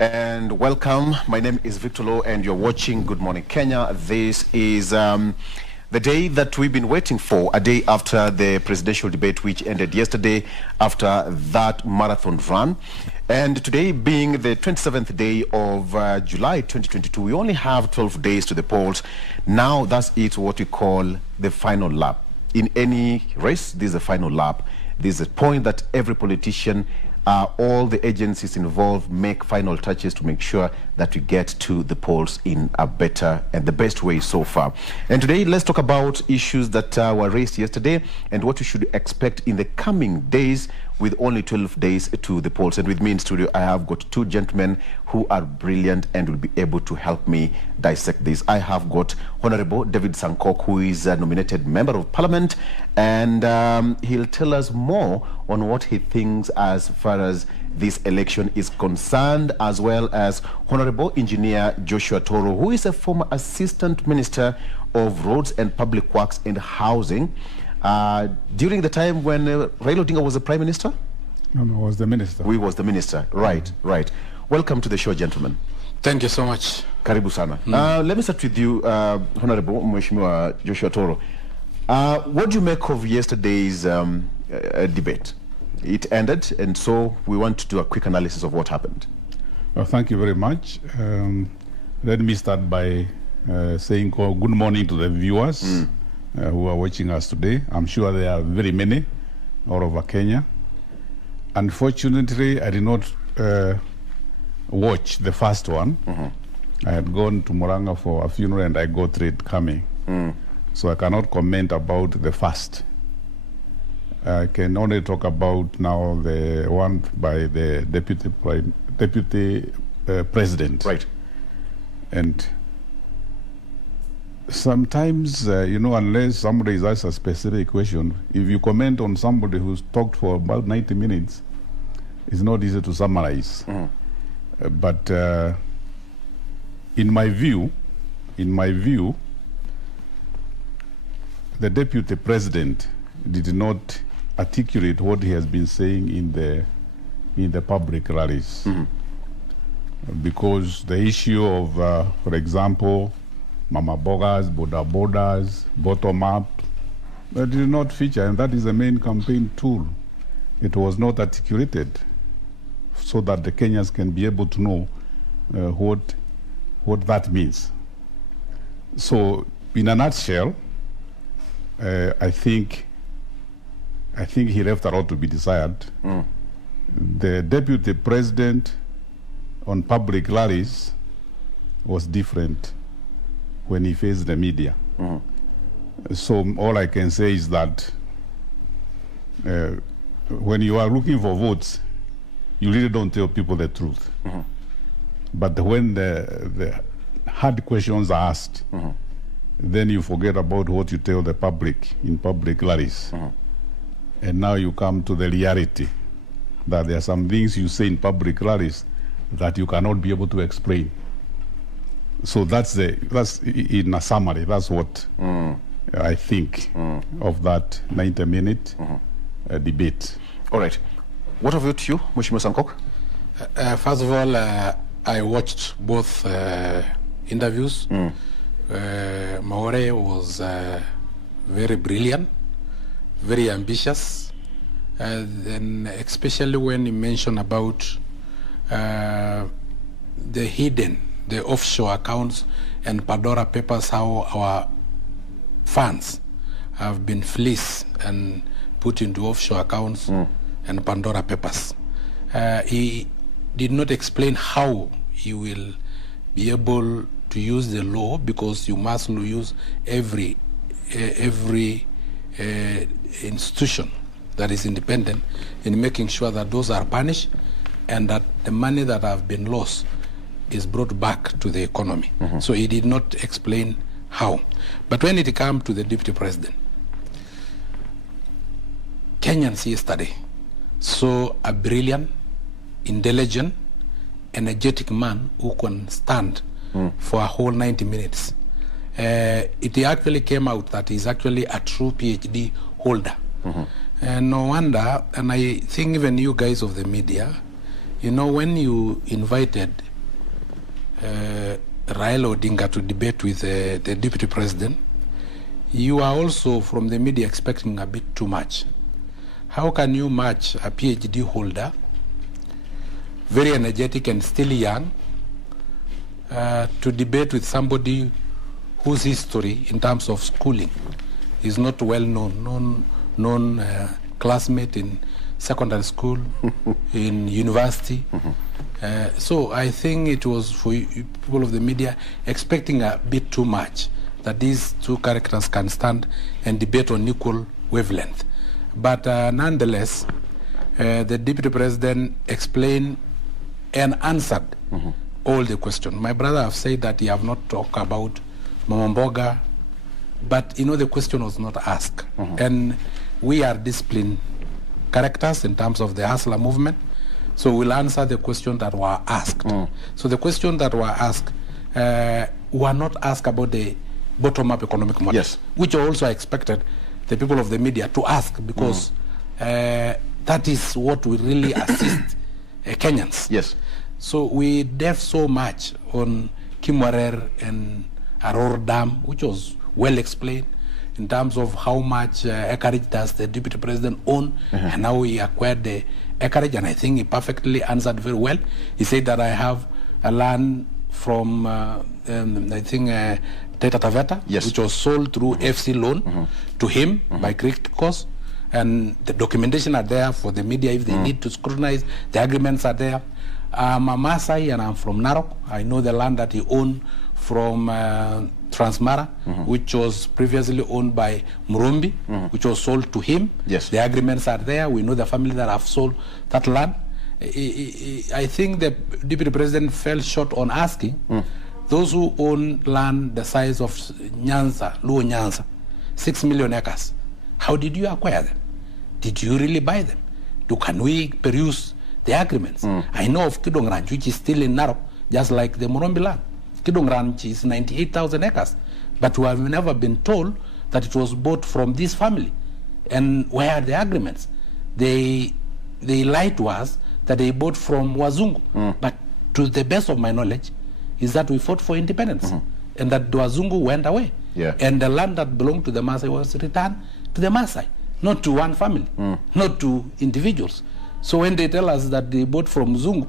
And welcome. My name is Victor Oloo, and you're watching Good Morning Kenya. This is the day that we've been waiting for, a day after the presidential debate, which ended yesterday after that marathon run. And today being the 27th day of July 2022, we only have 12 days to the polls. Now that's it, what we call the final lap. In any race, this is the final lap. This is a point that every politician, all the agencies involved make final touches to make sure that we get to the polls in a better and the best way so far. And today, let's talk about issues that were raised yesterday and what we should expect in the coming days with only 12 days to the polls. And with me in studio, I have got two gentlemen who are brilliant and will be able to help me dissect this. I have got Hon.David Sankok, who is a nominated member of parliament, and he'll tell us more on what he thinks as far as this election is concerned, as well as Honorable Engineer Joshua Toro, who is a former Assistant Minister of Roads and Public Works and Housing. During the time when Raila Odinga was the Prime Minister? No, was the Minister. We was the Minister, right, right. Welcome to the show, gentlemen. Thank you so much. Karibu sana. Let me start with you, Honorable Mheshimiwa Joshua Toro. What do you make of yesterday's debate? It ended, and so we want to do a quick analysis of what happened. Well, thank you very much. Let me start by saying good morning to the viewers who are watching us today. I'm sure there are very many all over Kenya. Unfortunately, I did not watch the first one. I had gone to Muranga for a funeral and I got it coming. So I cannot comment about the first. I can only talk about now the one by the deputy president. Right. And sometimes, you know, unless somebody is asked a specific question, if you comment on somebody who's talked for about 90 minutes, it's not easy to summarize. But in my view, the deputy president did not articulate what he has been saying in the public rallies. Because the issue of, for example, Mama Bogas, Boda Bodas, bottom up, that did not feature, and that is the main campaign tool. It was not articulated so that the Kenyans can be able to know what that means. So, in a nutshell, I think he left a lot to be desired. The deputy president on public rallies was different when he faced the media. So all I can say is that when you are looking for votes, you really don't tell people the truth. But when the hard questions are asked, then you forget about what you tell the public in public rallies. And now you come to the reality that there are some things you say in public rallies that you cannot be able to explain. So that's in a summary, that's what I think of that 90-minute debate. All right. What of it to you, Mheshimiwa Sankok? First of all, I watched both interviews. Maore was very brilliant, very ambitious, and especially when he mentioned about the offshore accounts and Pandora Papers, how our funds have been fleeced and put into offshore accounts and Pandora Papers. He did not explain how he will be able to use the law, because you must use every institution that is independent in making sure that those are punished and that the money that have been lost is brought back to the economy. So he did not explain how. But when it comes to the deputy president, Kenyans yesterday saw a brilliant, intelligent, energetic man who can stand for a whole 90 minutes. It actually came out that he's actually a true PhD holder. And no wonder, and I think even you guys of the media, you know, when you invited Raila Odinga to debate with the Deputy President, you are also from the media expecting a bit too much. How can you match a PhD holder, very energetic and still young, to debate with somebody whose history in terms of schooling is not well known, classmate in secondary school, in university. So I think it was for people of the media expecting a bit too much, that these two characters can stand and debate on equal wavelength. But nonetheless, the Deputy President explained and answered all the questions. My brother have said that he have not talked about Mama Mboga, but the question was not asked. And we are disciplined characters in terms of the hustler movement, so we'll answer the questions that were asked. So the questions that were asked were not asked about the bottom-up economic model, which also expected the people of the media to ask, because that is what will really assist Kenyans. Yes. So we delved so much on Kimwarer and Aror Dam, which was well explained in terms of how much acreage does the Deputy President own, and how he acquired the acreage, and I think he perfectly answered very well. He said that I have a land from, I think, Taita Taveta, which was sold through FC loan to him by Greek cost, and the documentation are there for the media if they need to scrutinize. The agreements are there. I'm a Maasai and I'm from Narok. I know the land that he owned from Transmara, which was previously owned by Murumbi, which was sold to him. The agreements are there. We know the family that have sold that land. I think the Deputy President fell short on asking those who own land the size of Nyanza, Luo Nyanza, 6 million acres. How did you acquire them? Did you really buy them? Can we peruse the agreements? I know of Kidong Ranch, which is still in Narok, just like the Murumbi land. Kidong Ranch is 98,000 acres, but we have never been told that it was bought from this family. And where are the agreements? They lied to us that they bought from Wazungu, but to the best of my knowledge is that we fought for independence, and that the Wazungu went away, and the land that belonged to the Maasai was returned to the Maasai, not to one family, not to individuals. So when they tell us that they bought from Mzungu,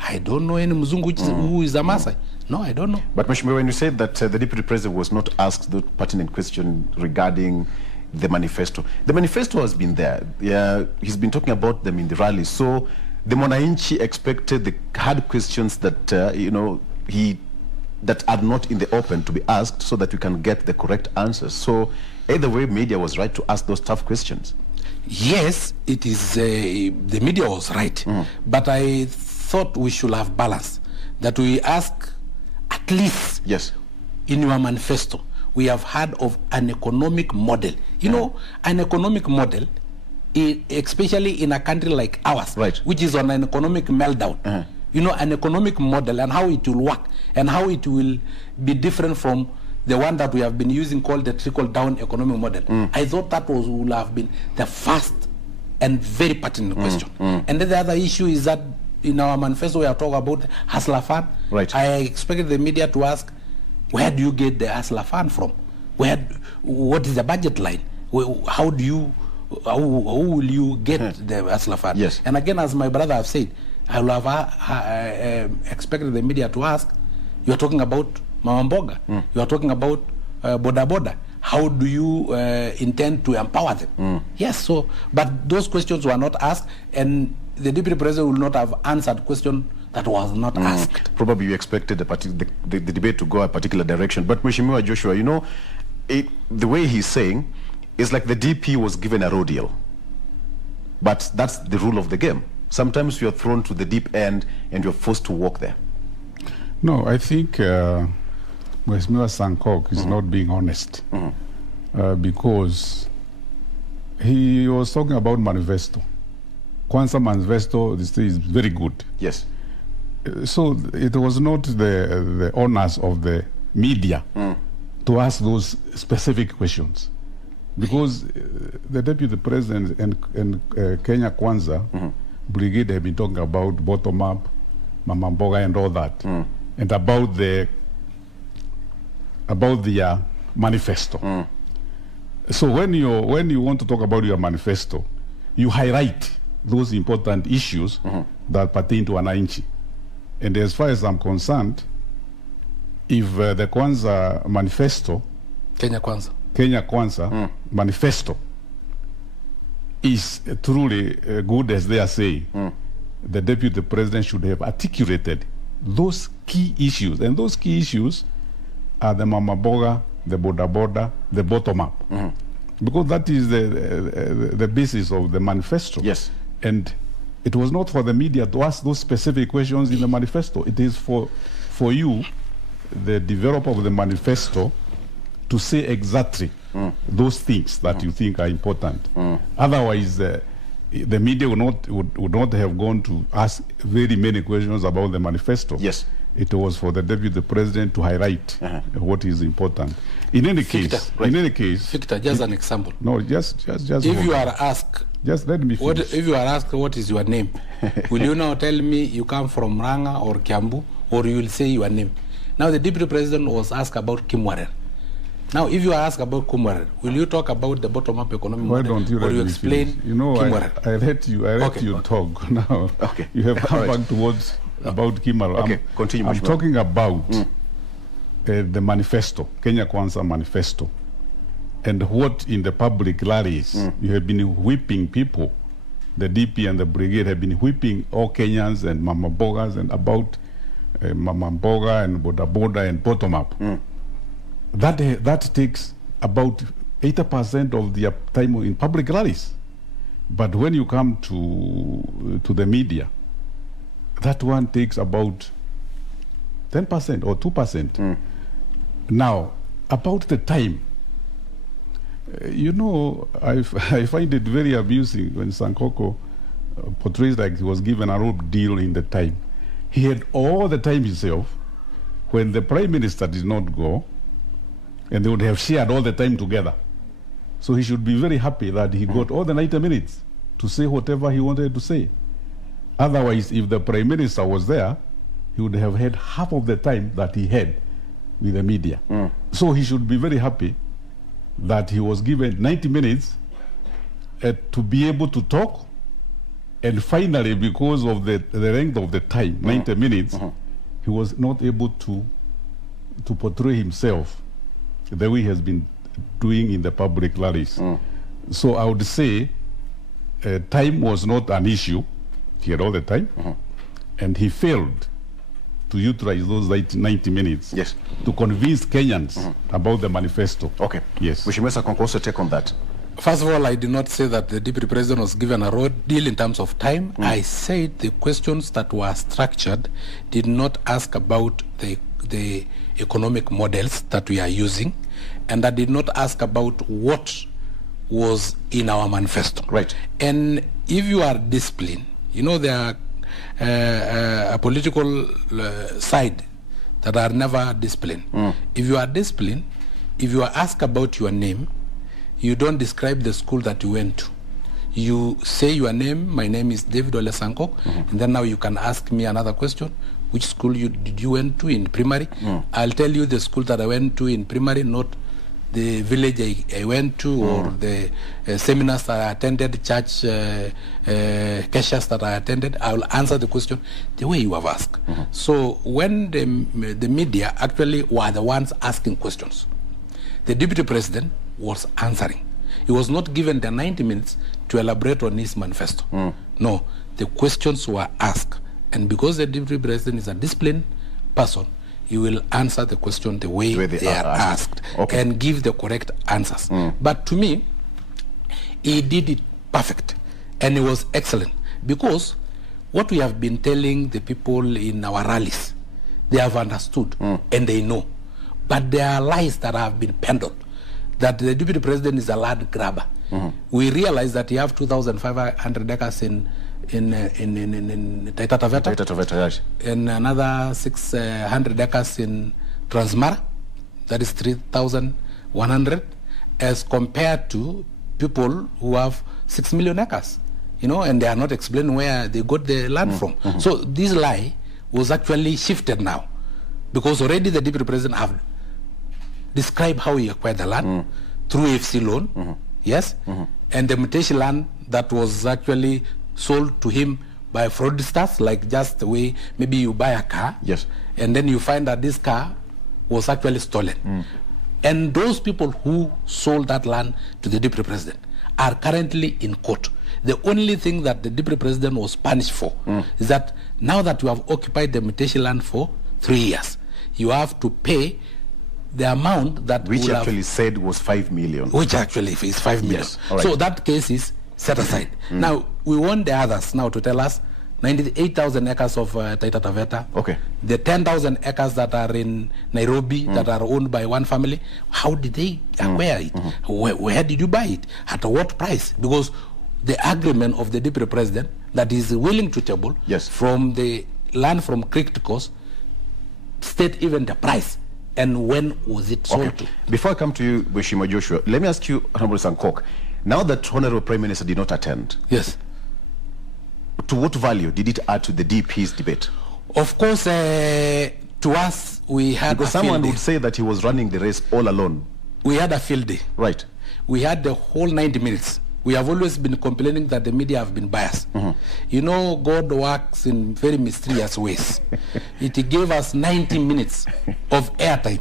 I don't know any Mzungu who is a Maasai. No, I don't know. But Mheshimiwa, when you said that the Deputy President was not asked the pertinent question regarding the manifesto, the manifesto has been there. He's been talking about them in the rally. So the Mwananchi expected the hard questions that that are not in the open to be asked, so that we can get the correct answers. So either way, media was right to ask those tough questions. Yes, it is. The media was right, but I thought we should have balance. That we ask at least. In your manifesto, we have heard of an economic model. An economic model, especially in a country like ours, which is on an economic meltdown. An economic model and how it will work and how it will be different from the one that we have been using called the trickle-down economic model. I thought that would have been the first and very pertinent question. And then the other issue is that in our manifesto we are talking about hustler fund. I expected the media to ask, where do you get the hustler fund from? What is the budget line? How will you get the hustler fund? And again, as my brother have said, I will have expected the media to ask, you are talking about Mama Mboga, you are talking about Boda Boda. How do you intend to empower them? But those questions were not asked, and the Deputy President will not have answered question that was not asked. Probably you expected the debate to go a particular direction. But Mheshimiwa Joshua, the way he's saying is like the DP was given a road deal. But that's the rule of the game. Sometimes you're thrown to the deep end and you're forced to walk there. No, I think Mheshimiwa Sankok is not being honest, because he was talking about manifesto. Kwanza manifesto, this is very good. So it was not the honors of the media to ask those specific questions, because the Deputy President and Kenya Kwanza Brigade have been talking about bottom-up, Mama Mboga and all that. and about their manifesto. So when you want to talk about your manifesto, you highlight those important issues that pertain to wananchi. And as far as I'm concerned, if the Kwanza manifesto, Kenya Kwanza manifesto is truly good as they are saying, the deputy president should have articulated those key issues. And those key issues are the mama boga, the boda boda, the bottom up. Because that is the basis of the manifesto. Yes. And it was not for the media to ask those specific questions in the manifesto. It is for you, the developer of the manifesto, to say exactly those things that you think are important. Otherwise, the media would not have gone to ask very many questions about the manifesto. Yes. It was for the deputy president to highlight what is important. In any case, Victor, just an example. No, just. If you are asked, just let me finish. If you are asked what is your name, will you now tell me you come from Ranga or Kiambu, or you will say your name? Now the deputy president was asked about Kimwarer. Now, if you are asked about Kimwarer, will you talk about the bottom-up economic model, don't you or you explain finish? You know, I let you talk now. Okay. You have come back towards about Kimwarer. Okay, continue. I'm talking about the manifesto, Kenya Kwanza manifesto, and what in the public rallies you have been whipping people. The DP and the brigade have been whipping all Kenyans and Mama Bogas and about Mama Boga and Boda Boda and bottom up. That takes about 80% of their time in public rallies. But when you come to the media, that one takes about 10% or 2%. Now, about the time, you know, I find it very amusing when Sankok portrays like he was given a rope deal in the time. He had all the time himself. When the prime minister did not go, and they would have shared all the time together. So he should be very happy that he got all the 90 minutes to say whatever he wanted to say. Otherwise, if the prime minister was there, he would have had half of the time that he had with the media. So he should be very happy that he was given 90 minutes to be able to talk. And finally, because of the length of the time, 90 minutes, he was not able to portray himself the way he has been doing in the public rallies. So I would say time was not an issue. He had all the time. And he failed to utilize those 90 minutes to convince Kenyans about the manifesto. Okay. Yes. Mheshimiwa Sankok, also take on that. First of all, I did not say that the deputy president was given a road deal in terms of time. I said the questions that were structured did not ask about the economic models that we are using, and I did not ask about what was in our manifesto. Right. And if you are disciplined, you know, there are a political side that are never disciplined. If you are disciplined, if you are asked about your name, you don't describe the school that you went to. You say your name, my name is David Ole Sankok, and then now you can ask me another question. Which school did you went to in primary? I'll tell you the school that I went to in primary, not the village I went to or the seminars that I attended, church keshas that I attended. I will answer the question the way you have asked. So when the media actually were the ones asking questions, the deputy president was answering. He was not given the 90 minutes to elaborate on his manifesto. No, the questions were asked. And because the deputy president is a disciplined person, he will answer the question the way they are asked and give the correct answers. But to me, he did it perfect and it was excellent, because what we have been telling the people in our rallies, they have understood and they know. But there are lies that have been peddled, that the deputy president is a land grabber. We realize that he have 2,500 acres in Taita Taveta, and another 600 acres in Transmara, that is 3,100, as compared to people who have 6 million acres, you know, and they are not explaining where they got the land from. So this lie was actually shifted now because already the Deputy President have described how he acquired the land through AFC loan, yes, and the mutation land that was actually sold to him by fraudsters, like just the way maybe you buy a car, yes, and then you find that this car was actually stolen. And those people who sold that land to the Deputy President are currently in court. The only thing that the Deputy President was punished for is that now that you have occupied the mutation land for 3 years, you have to pay the amount that which actually said was 5 million. Which actually is 5 million. Yes. All right. So that case is set aside. Now, we want the others now to tell us 98,000 acres of Taita Taveta. Okay. The 10,000 acres that are in Nairobi that are owned by one family. How did they acquire it? Where did you buy it? At what price? Because the agreement of the Deputy President that is willing to table from the land from creek to coast state even the price and when was it sold to. Before I come to you, Mheshimiwa Joshua, let me ask you, Honorable Sankok, now that Honorable Prime Minister did not attend, yes, to what value did it add to the DP's debate? Of course, to us, we had because someone would say that he was running the race all alone. We had a field day. Right. We had the whole 90 minutes. We have always been complaining that the media have been biased. You know, God works in very mysterious ways. It gave us 90 minutes of airtime.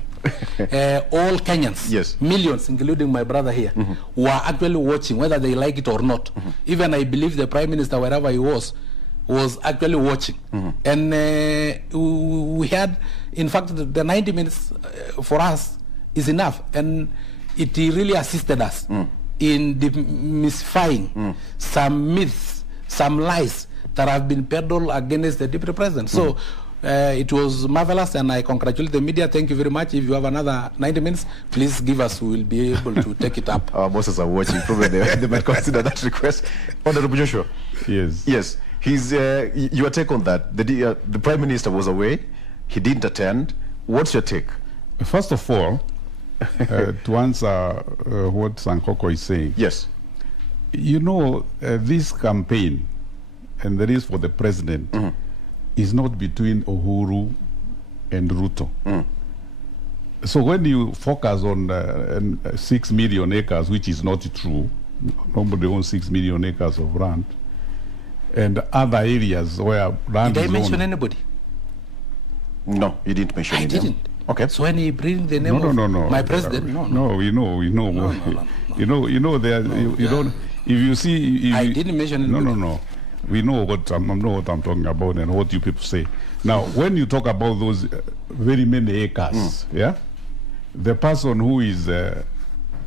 All Kenyans, millions, including my brother here, were actually watching, whether they like it or not. Even I believe the Prime Minister, wherever he was actually watching. And we had, in fact, the 90 minutes for us is enough. And it really assisted us in demystifying some myths, some lies that have been peddled against the Deputy President. So it was marvelous, and I congratulate the media. Thank you very much. If you have another 90 minutes, please give us. We will be able to take it up. Our bosses are watching. Probably they might consider that request. Honorable Joshua. Yes. Yes. Your take on that? The Prime Minister was away. He didn't attend. What's your take? First of all, to answer what Sankok is saying. Yes. You know, this campaign, and that is for the president, is not between Uhuru and Ruto. So when you focus on 6 million acres, which is not true, nobody owns 6 million acres of land, and other areas where land Did is I mention owned. anybody? No, you didn't mention I didn't. Okay. So when he bring the name of my president, no, we know. You know, there. You don't. If you see, I didn't mention anybody. No. We know what I'm talking about and what you people say. Now, when you talk about those very many acres, the person who is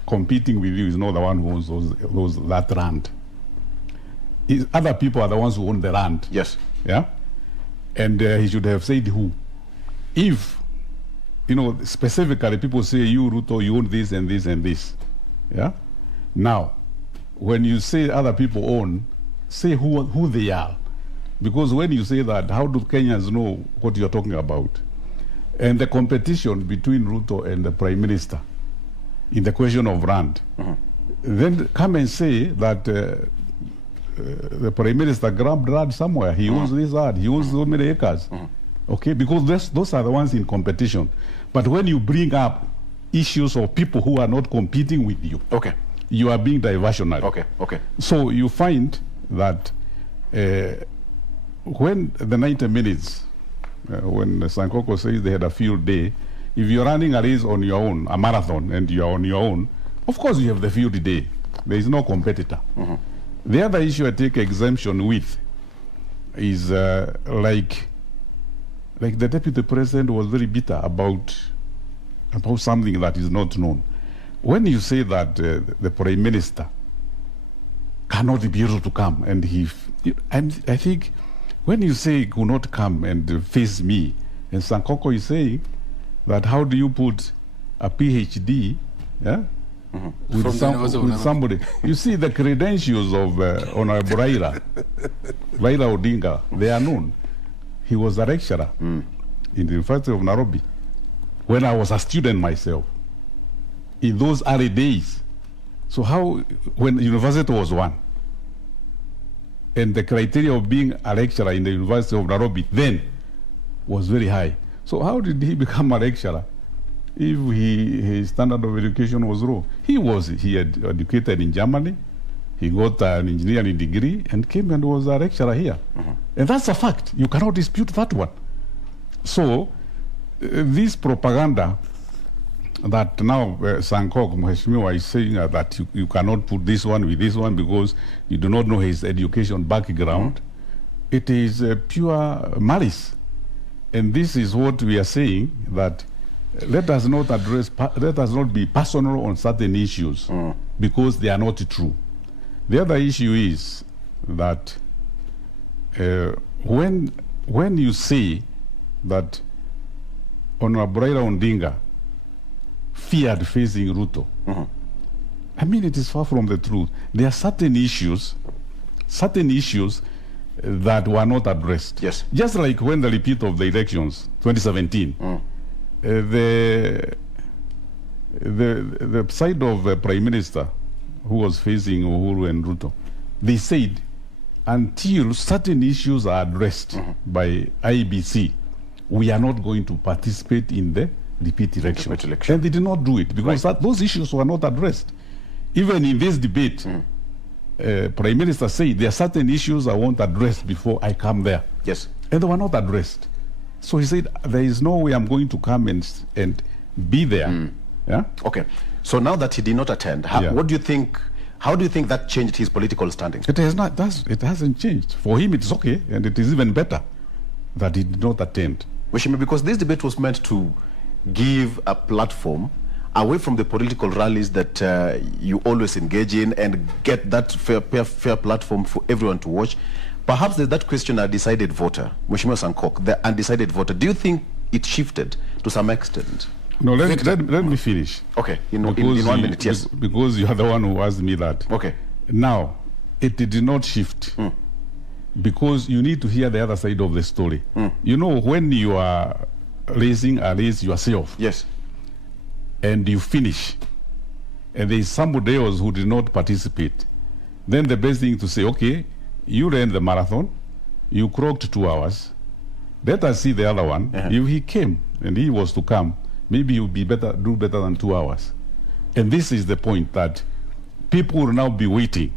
competing with you is not the one who owns that land. Other people are the ones who own the land. Yes. Yeah. And he should have said who. If, you know, specifically people say, you, Ruto, you own this and this and this. Yeah. Now, when you say other people own, say who they are. Because when you say that, how do Kenyans know what you're talking about? And the competition between Ruto and the Prime Minister in the question of land. Then come and say that the Prime Minister grabbed land somewhere. He owns this land. He owns so many acres. Okay, because those are the ones in competition. But when you bring up issues of people who are not competing with you, you are being diversionary. So you find that when the 90 minutes, when Sankoko says they had a field day, if you're running a race on your own, a marathon, and you're on your own, of course you have the field day. There is no competitor. The other issue I take exemption with is like the Deputy President was very bitter about something that is not known. When you say that the Prime Minister cannot be able to come, and I think when you say he could not come and face me, and Sankoko is saying that how do you put a PhD with somebody? You see the credentials of Honorable Raila Odinga, they are known. He was a lecturer in the University of Nairobi when I was a student myself in those early days. So how, when the university was one, and the criteria of being a lecturer in the University of Nairobi then was very high. So how did he become a lecturer if his standard of education was low? He had educated in Germany. He got an engineering degree and came and was a lecturer here. And that's a fact. You cannot dispute that one. So this propaganda that now Sankok Mheshimiwa is saying that you cannot put this one with this one because you do not know his education background, it is pure malice. And this is what we are saying, that let us not be personal on certain issues because they are not true. The other issue is that when you say that Honorable Raila Odinga feared facing Ruto, I mean, it is far from the truth. There are certain issues that were not addressed. Yes. Just like when the repeat of the elections, 2017, the side of the Prime Minister who was facing Uhuru and Ruto, they said until certain issues are addressed by IBC, we are not going to participate in the repeat election. And they did not do it because those issues were not addressed. Even in this debate, Prime Minister said there are certain issues I won't address before I come there. Yes. And they were not addressed. So he said, there is no way I'm going to come and be there. Yeah? Okay. So now that he did not attend, what do you think? How do you think that changed his political standing? It has not. It hasn't changed. For him, it's okay, and it is even better that he did not attend. Because this debate was meant to give a platform away from the political rallies that you always engage in, and get that fair platform for everyone to watch. Perhaps there's that question, a decided voter, Mheshimiwa Sankok, the undecided voter. Do you think it shifted to some extent? No, let me finish. Okay, in 1 minute, yes. Because you are the one who asked me that. Okay. Now, it did not shift because you need to hear the other side of the story. You know, when you are raising a race yourself, yes, and you finish, and there is somebody else who did not participate, then the best thing to say, okay, you ran the marathon, you croaked 2 hours, let us see the other one. If he came and he was to come, maybe he would do better than 2 hours. And this is the point, that people will now be waiting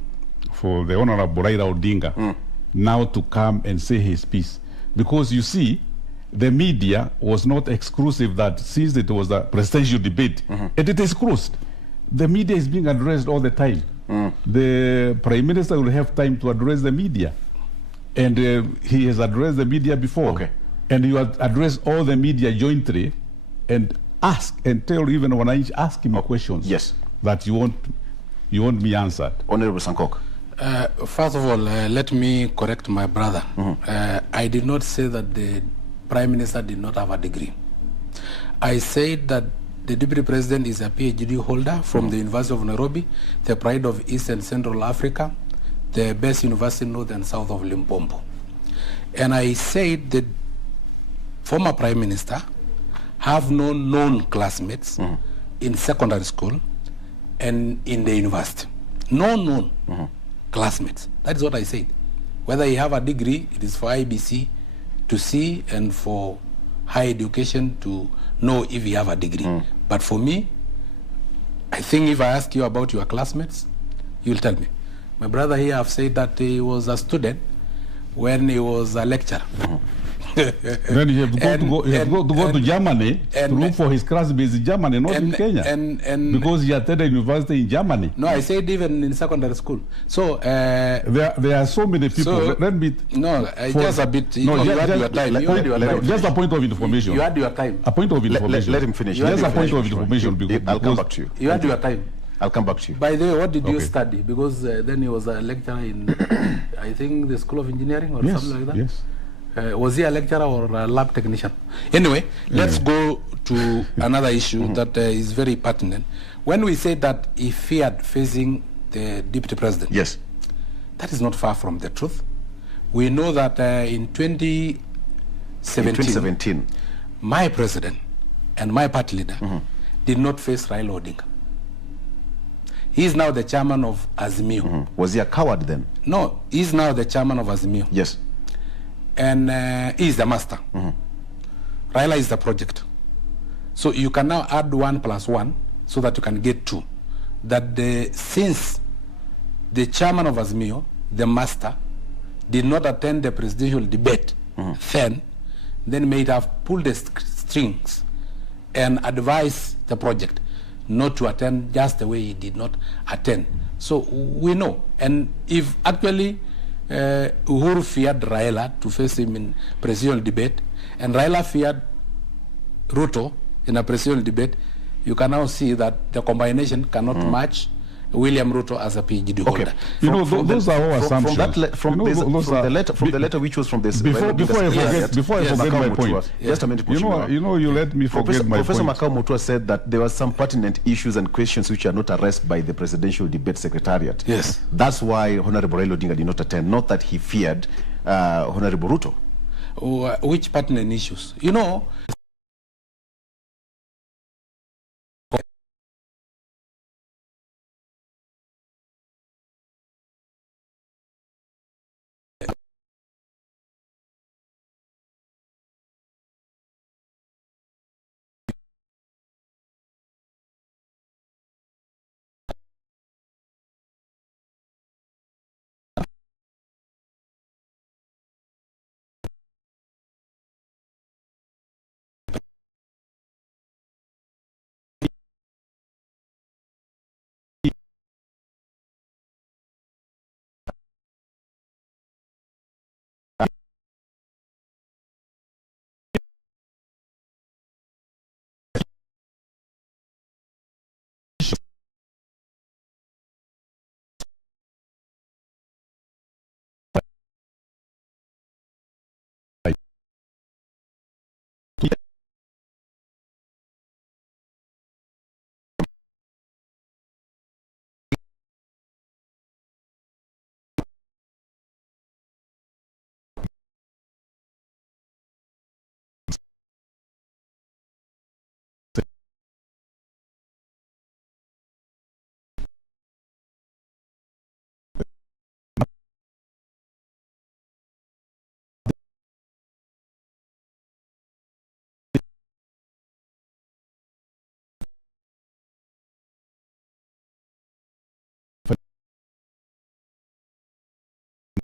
for the Honorable Raila Odinga now to come and say his piece. Because you see, the media was not exclusive, that since it was a presidential debate, and it is closed. The media is being addressed all the time. The Prime Minister will have time to address the media. And he has addressed the media before. Okay. And you address all the media jointly and ask and tell, even when I ask him questions, yes, that you want me answered. Honorable Sankok. First of all, let me correct my brother. I did not say that the Prime Minister did not have a degree. I said that the Deputy President is a PhD holder from the University of Nairobi, the pride of East and Central Africa, the best university north and south of Limpopo. And I said that former Prime Minister have no known classmates in secondary school and in the university. No known classmates. That is what I said. Whether you have a degree, it is for IBC to see, and for higher education to know if you have a degree. But for me, I think if I ask you about your classmates, you'll tell me. My brother here have said that he was a student when he was a lecturer. Then you have to go to Germany to look for his classmates in Germany, not in Kenya. Because he attended university in Germany. No, I said even in secondary school. So there are so many people. So, let me. No, just a bit. You had your time. Just a point of information. You had your time. A point of information. Let him finish. Just a point of information. I'll come back to you. You had your time. I'll come back to you. By the way, what did you study? Because then he was a lecturer in, I think, the School of Engineering or something like that. Yes. Was he a lecturer or a lab technician? Anyway, let's go to another issue that is very pertinent. When we say that he feared facing the Deputy President, yes, that is not far from the truth. We know that in 2017, my president and my party leader did not face Raila Odinga. He is now the chairman of Azimio. Was he a coward then? No, he is now the chairman of Azimio. Yes. And he is the master. Raila is the project. So you can now add 1 + 1 so that you can get 2. That since the chairman of Azimio, the master, did not attend the presidential debate, then may have pulled the strings and advised the project not to attend just the way he did not attend. So we know. And if actually Uhuru feared Raila to face him in presidential debate, and Raila feared Ruto in a presidential debate, you can now see that the combination cannot match William Ruto as a PhD holder. Okay. You know, those are all assumptions. From the letter which was from this. Before I forget my point. Just a minute. You let me forget my point. Professor Makau Mutua said that there were some pertinent issues and questions which are not addressed by the Presidential Debate Secretariat. Yes. That's why Honorable Raila Odinga did not attend, not that he feared Honorable Ruto. Which pertinent issues? You know,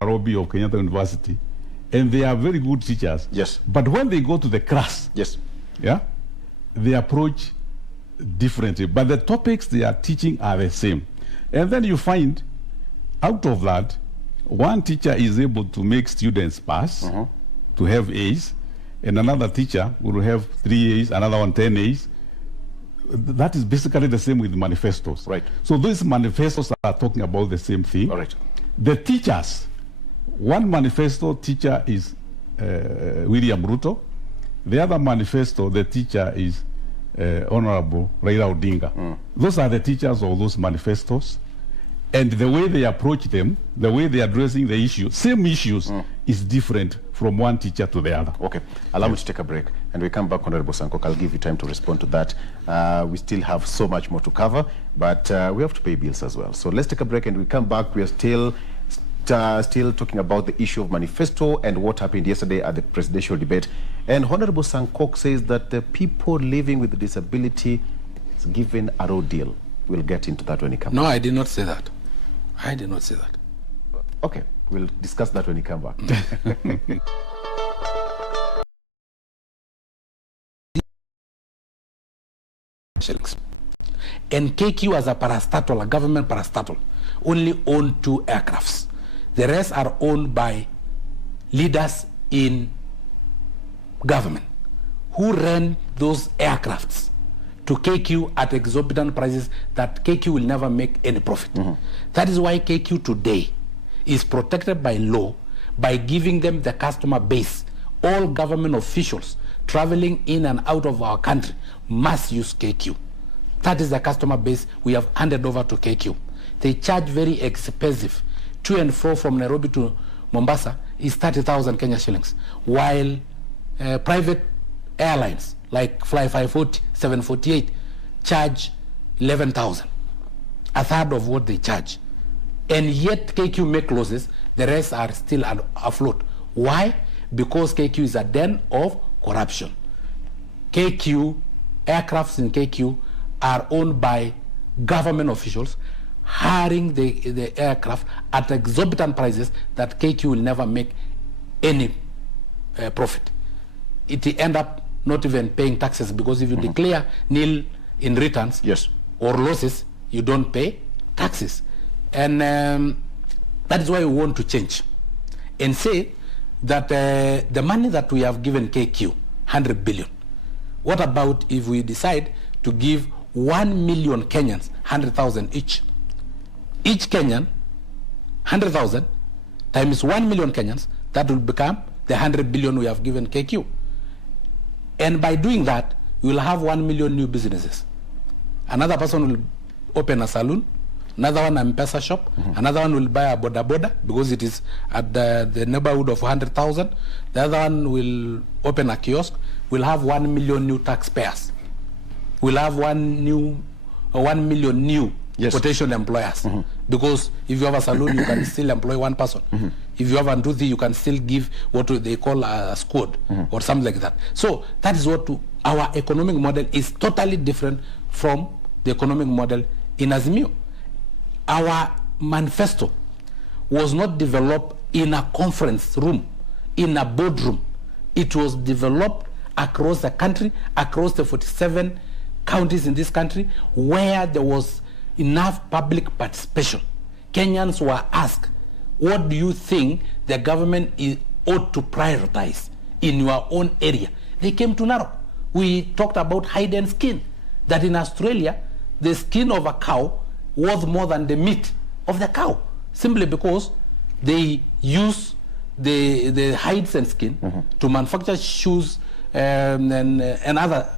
Nairobi of Kenyatta University, and they are very good teachers. Yes. But when they go to the class, yes, yeah, they approach differently. But the topics they are teaching are the same. And then you find, out of that, one teacher is able to make students pass, to have A's, and another teacher will have 3 A's, another one 10 A's. That is basically the same with manifestos. Right. So these manifestos are talking about the same thing. All right. The teachers, one manifesto teacher is William Ruto. The other manifesto, the teacher is Honorable Raila Odinga. Those are the teachers of those manifestos. And the way they approach them, the way they are addressing the issue, same issues, is different from one teacher to the other. Okay. Allow me to take a break. And we come back, Honorable Sankok. I'll give you time to respond to that. We still have so much more to cover, but we have to pay bills as well. So let's take a break, and we come back. We are still talking about the issue of manifesto and what happened yesterday at the presidential debate. And Honorable Sankok says that the people living with disability is given a raw deal. We'll get into that when he comes back. No, I did not say that. I did not say that. Okay, we'll discuss that when you come back. And KQ as a parastatal, a government parastatal, only own 2 aircrafts. The rest are owned by leaders in government who rent those aircrafts to KQ at exorbitant prices that KQ will never make any profit. That is why KQ today is protected by law by giving them the customer base. All government officials traveling in and out of our country must use KQ. That is the customer base we have handed over to KQ. They charge very expensive. To and fro from Nairobi to Mombasa is 30,000 Kenya shillings, while private airlines like Fly 540, 748 charge 11,000, a third of what they charge. And yet KQ make losses, the rest are still afloat. Why? Because KQ is a den of corruption. KQ, aircrafts in KQ are owned by government officials hiring the aircraft at exorbitant prices that KQ will never make any profit. It end up not even paying taxes, because if you declare nil in returns or losses, you don't pay taxes. And that is why we want to change and say that the money that we have given KQ, 100 billion, what about if we decide to give 1 million Kenyans 100,000 each? Each Kenyan, 100,000 times 1 million Kenyans, that will become the 100 billion we have given KQ. And by doing that, we will have 1 million new businesses. Another person will open a saloon, another one an M-Pesa shop, another one will buy a boda boda because it is at the neighborhood of 100,000. The other one will open a kiosk. We'll have 1 million new taxpayers. We'll have 1 million new potential employers. Because if you have a saloon, you can still employ one person. If you have a nduthi, you can still give what they call a squad or something like that. So that is what our economic model is totally different from the economic model in Azimio. Our manifesto was not developed in a conference room, in a boardroom. It was developed across the country, across the 47 counties in this country, where there was enough public participation. Kenyans were asked, what do you think the government ought to prioritize in your own area? They came to Narok. We talked about hide and skin, that in Australia, the skin of a cow worth more than the meat of the cow, simply because they use the hides and skin to manufacture shoes and other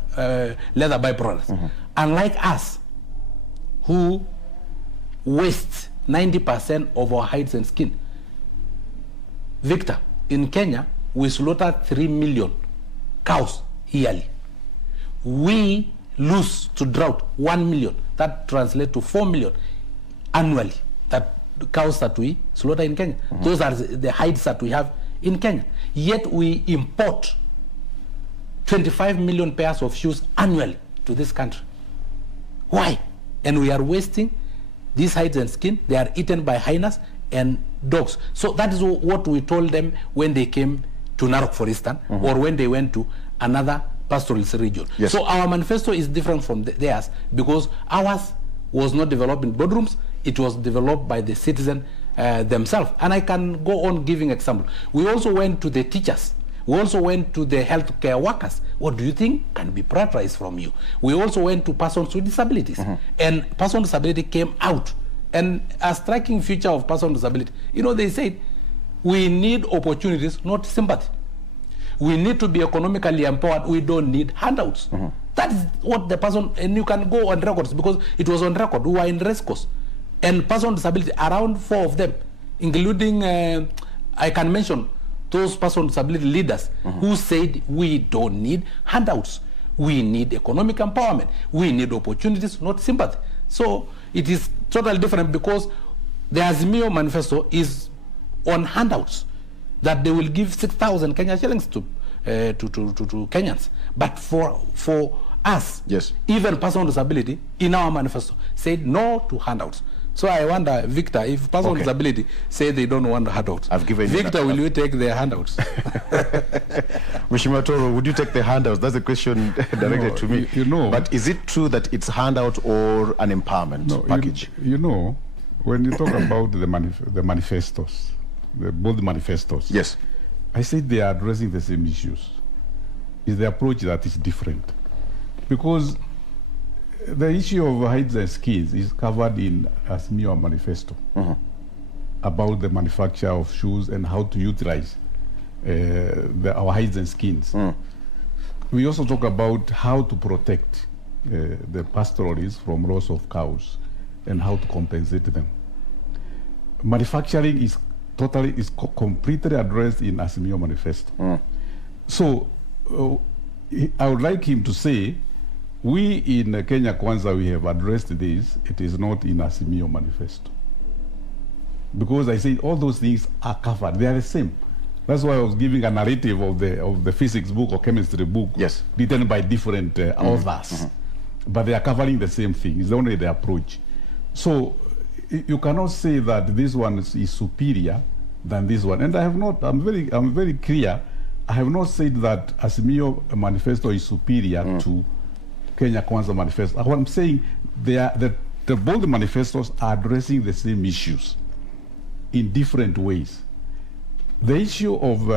leather byproducts. Unlike us, who waste 90% of our hides and skin. Victor, in Kenya, we slaughter 3 million cows yearly. We lose to drought 1 million. That translates to 4 million annually, that cows that we slaughter in Kenya. Those are the hides that we have in Kenya. Yet we import 25 million pairs of shoes annually to this country. Why? And we are wasting these hides and skin. They are eaten by hyenas and dogs. So that is what we told them when they came to Narok, for instance, or when they went to another pastoralist region. So our manifesto is different from theirs, because ours was not developed in boardrooms. It was developed by the citizens themselves. And I can go on giving example. We also went to the teachers. We also went to the healthcare workers. What do you think can be prioritized from you? We also went to persons with disabilities. And persons with disability came out. And a striking feature of persons with disability, you know, they said, we need opportunities, not sympathy. We need to be economically empowered. We don't need handouts. That is what the person, and you can go on records, because it was on record. We were in race course. And persons with disability, around 4 of them, including, I can mention, those persons with disability leaders who said we don't need handouts. We need economic empowerment. We need opportunities, not sympathy. So it is totally different, because the Azimio manifesto is on handouts, that they will give 6,000 Kenya shillings to Kenyans. But for us, even persons with disability, in our manifesto, said no to handouts. So I wonder, Victor, if persons with disability say they don't want handouts, I've given Victor, will you take the handouts? Mheshimiwa Toro, would you take the handouts? That's a question directed to me. You know, but is it true that it's a handout or an empowerment package? You know, when you talk about the manifestos, both manifestos, I said they are addressing the same issues. It's the approach that is different. Because the issue of hides and skins is covered in Azimio manifesto about the manufacture of shoes and how to utilize our hides and skins. We also talk about how to protect the pastoralists from loss of cows and how to compensate them. Manufacturing is completely addressed in Azimio manifesto. So I would like him to say, we in Kenya Kwanza, we have addressed this. It is not in Azimio manifesto. Because I say all those things are covered. They are the same. That's why I was giving a narrative of the physics book or chemistry book, yes, written by different authors, but they are covering the same thing. It's only the approach. So you cannot say that this one is superior than this one. And I have not. I'm very clear. I have not said that Azimio Manifesto is superior to Kenya Kwanza Manifesto. What I'm saying, both the manifestos are addressing the same issues in different ways. The issue of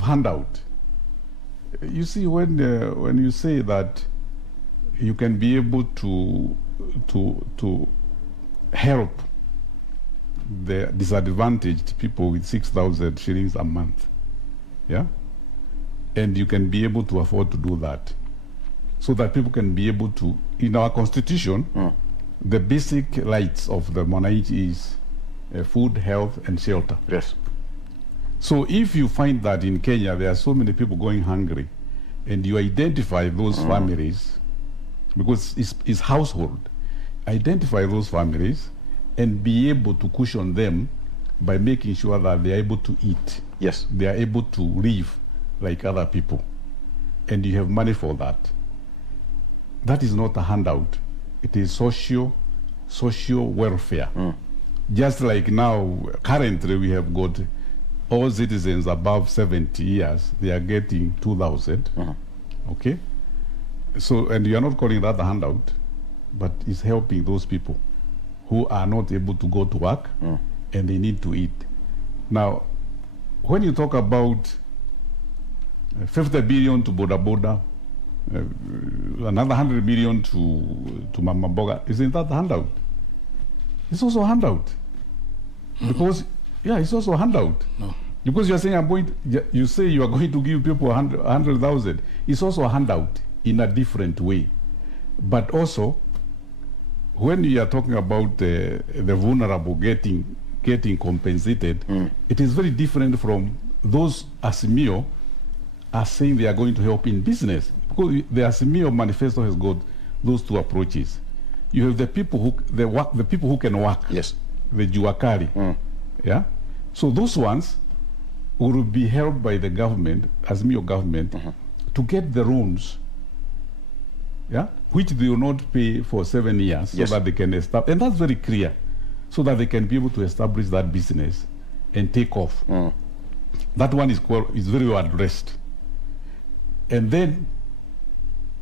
handout. You see, when you say that you can be able to help the disadvantaged people with 6,000 shillings a month, yeah, and you can be able to afford to do that, so that people can be able to, in our constitution, the basic rights of the Mwananchi is food, health, and shelter. Yes. So if you find that in Kenya there are so many people going hungry, and you identify those families, because it's household, identify those families and be able to cushion them by making sure that they are able to eat. Yes. They are able to live like other people, and you have money for that. That is not a handout. It is social welfare. Just like now, currently we have got all citizens above 70 years, they are getting 2,000. Okay? So, and you are not calling that a handout, but it's helping those people who are not able to go to work and they need to eat. Now, when you talk about 50 billion to Boda Boda, another 100 million to Mama Boga, isn't that a handout? It's also a handout. Because, yeah, it's also a handout. No. Because you're saying, you say you are going to give people 100,000. It's also a handout in a different way. But also, when you are talking about the vulnerable getting compensated, it is very different from those Azimio are saying they are going to help in business. Because the Azimio Manifesto has got those two approaches. You have the people who can work. Yes. The Juakari. Yeah. So those ones will be helped by the government, Azimio government, to get the loans. Yeah, which they will not pay for 7 years, yes, so that they can establish, and that's very clear, so that they can be able to establish that business and take off. That one is very well addressed. And then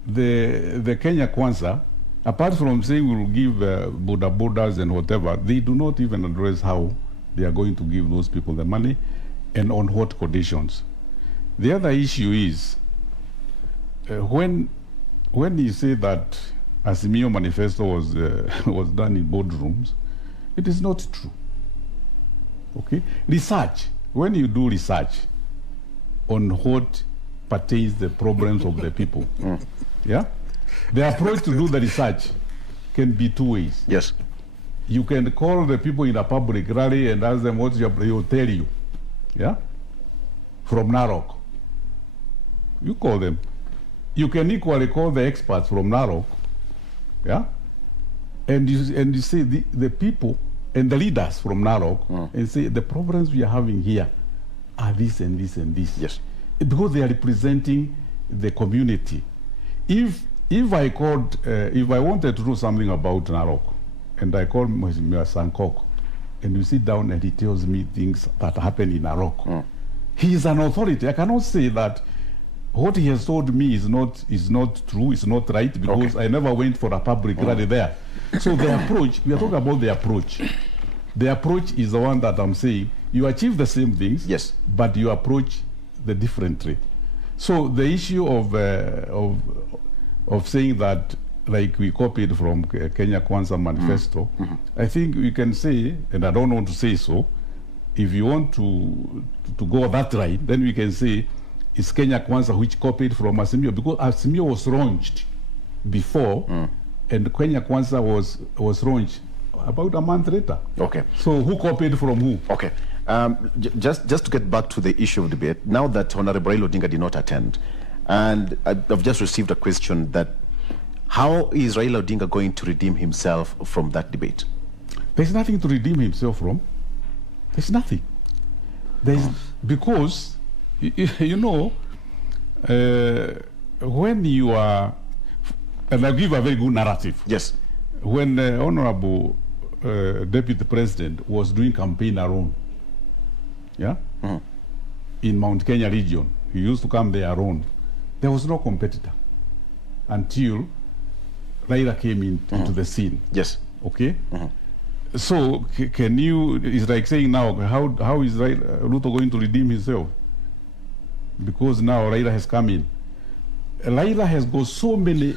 the Kenya Kwanza, apart from saying we will give Boda Bodas and whatever, they do not even address how they are going to give those people the money and on what conditions. The other issue is when you say that Azimio Manifesto was done in boardrooms, it is not true. Okay? Research. When you do research on what pertains the problems of the people, yeah, the approach to do the research can be two ways. Yes. You can call the people in a public rally and ask them what they will tell you. Yeah? From Narok. You call them. You can equally call the experts from Narok. Yeah? And you say the people and the leaders from Narok and say the problems we are having here are this and this and this. Yes. Because they are representing the community. If I wanted to do something about Narok, and I call Mr. Sankok, and we sit down and he tells me things that happen in Narok, he is an authority. I cannot say that what he has told me is not true, is not right, because I never went for a public rally there. So the approach, we are talking about the approach. The approach is the one that I'm saying, you achieve the same things, yes, but you approach the differently. So the issue of saying that, like we copied from Kenya Kwanza Manifesto, I think we can say, and I don't want to say so, if you want to go that right, then we can say it's Kenya Kwanza which copied from Azimio, because Azimio was launched before, and Kenya Kwanza was launched about a month later. Okay. So who copied from who? Okay. Just to get back to the issue of debate, now that Honorable Raila Odinga did not attend, and I've just received a question that how is Raila Odinga going to redeem himself from that debate? There's nothing to redeem himself from. There's nothing. Because, you know, when you are, and I'll give a very good narrative. Yes. When Honorable Deputy President was doing campaign alone, yeah, in Mount Kenya region, he used to come there alone. There was no competitor until Raila came into the scene. Yes. Okay. So can you? It's like saying now, how is Ruto going to redeem himself? Because now Raila has come in. Raila has got so many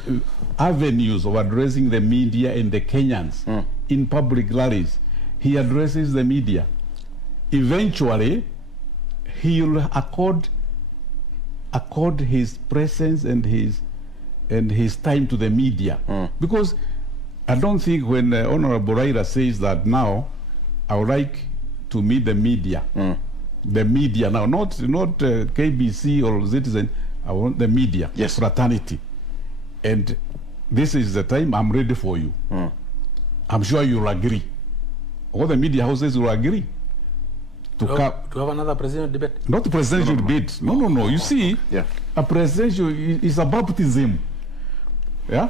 avenues of addressing the media and the Kenyans in public rallies. He addresses the media. Eventually, he will accord his presence and his time to the media. Because I don't think when Honorable Raila says that now, I would like to meet the media. The media now, not KBC or Citizen. I want the media, yes, fraternity. And this is the time I'm ready for you. I'm sure you'll agree. All the media houses will agree. To have another presidential debate? Not a presidential debate. No. You see, a presidential is a baptism. Yeah?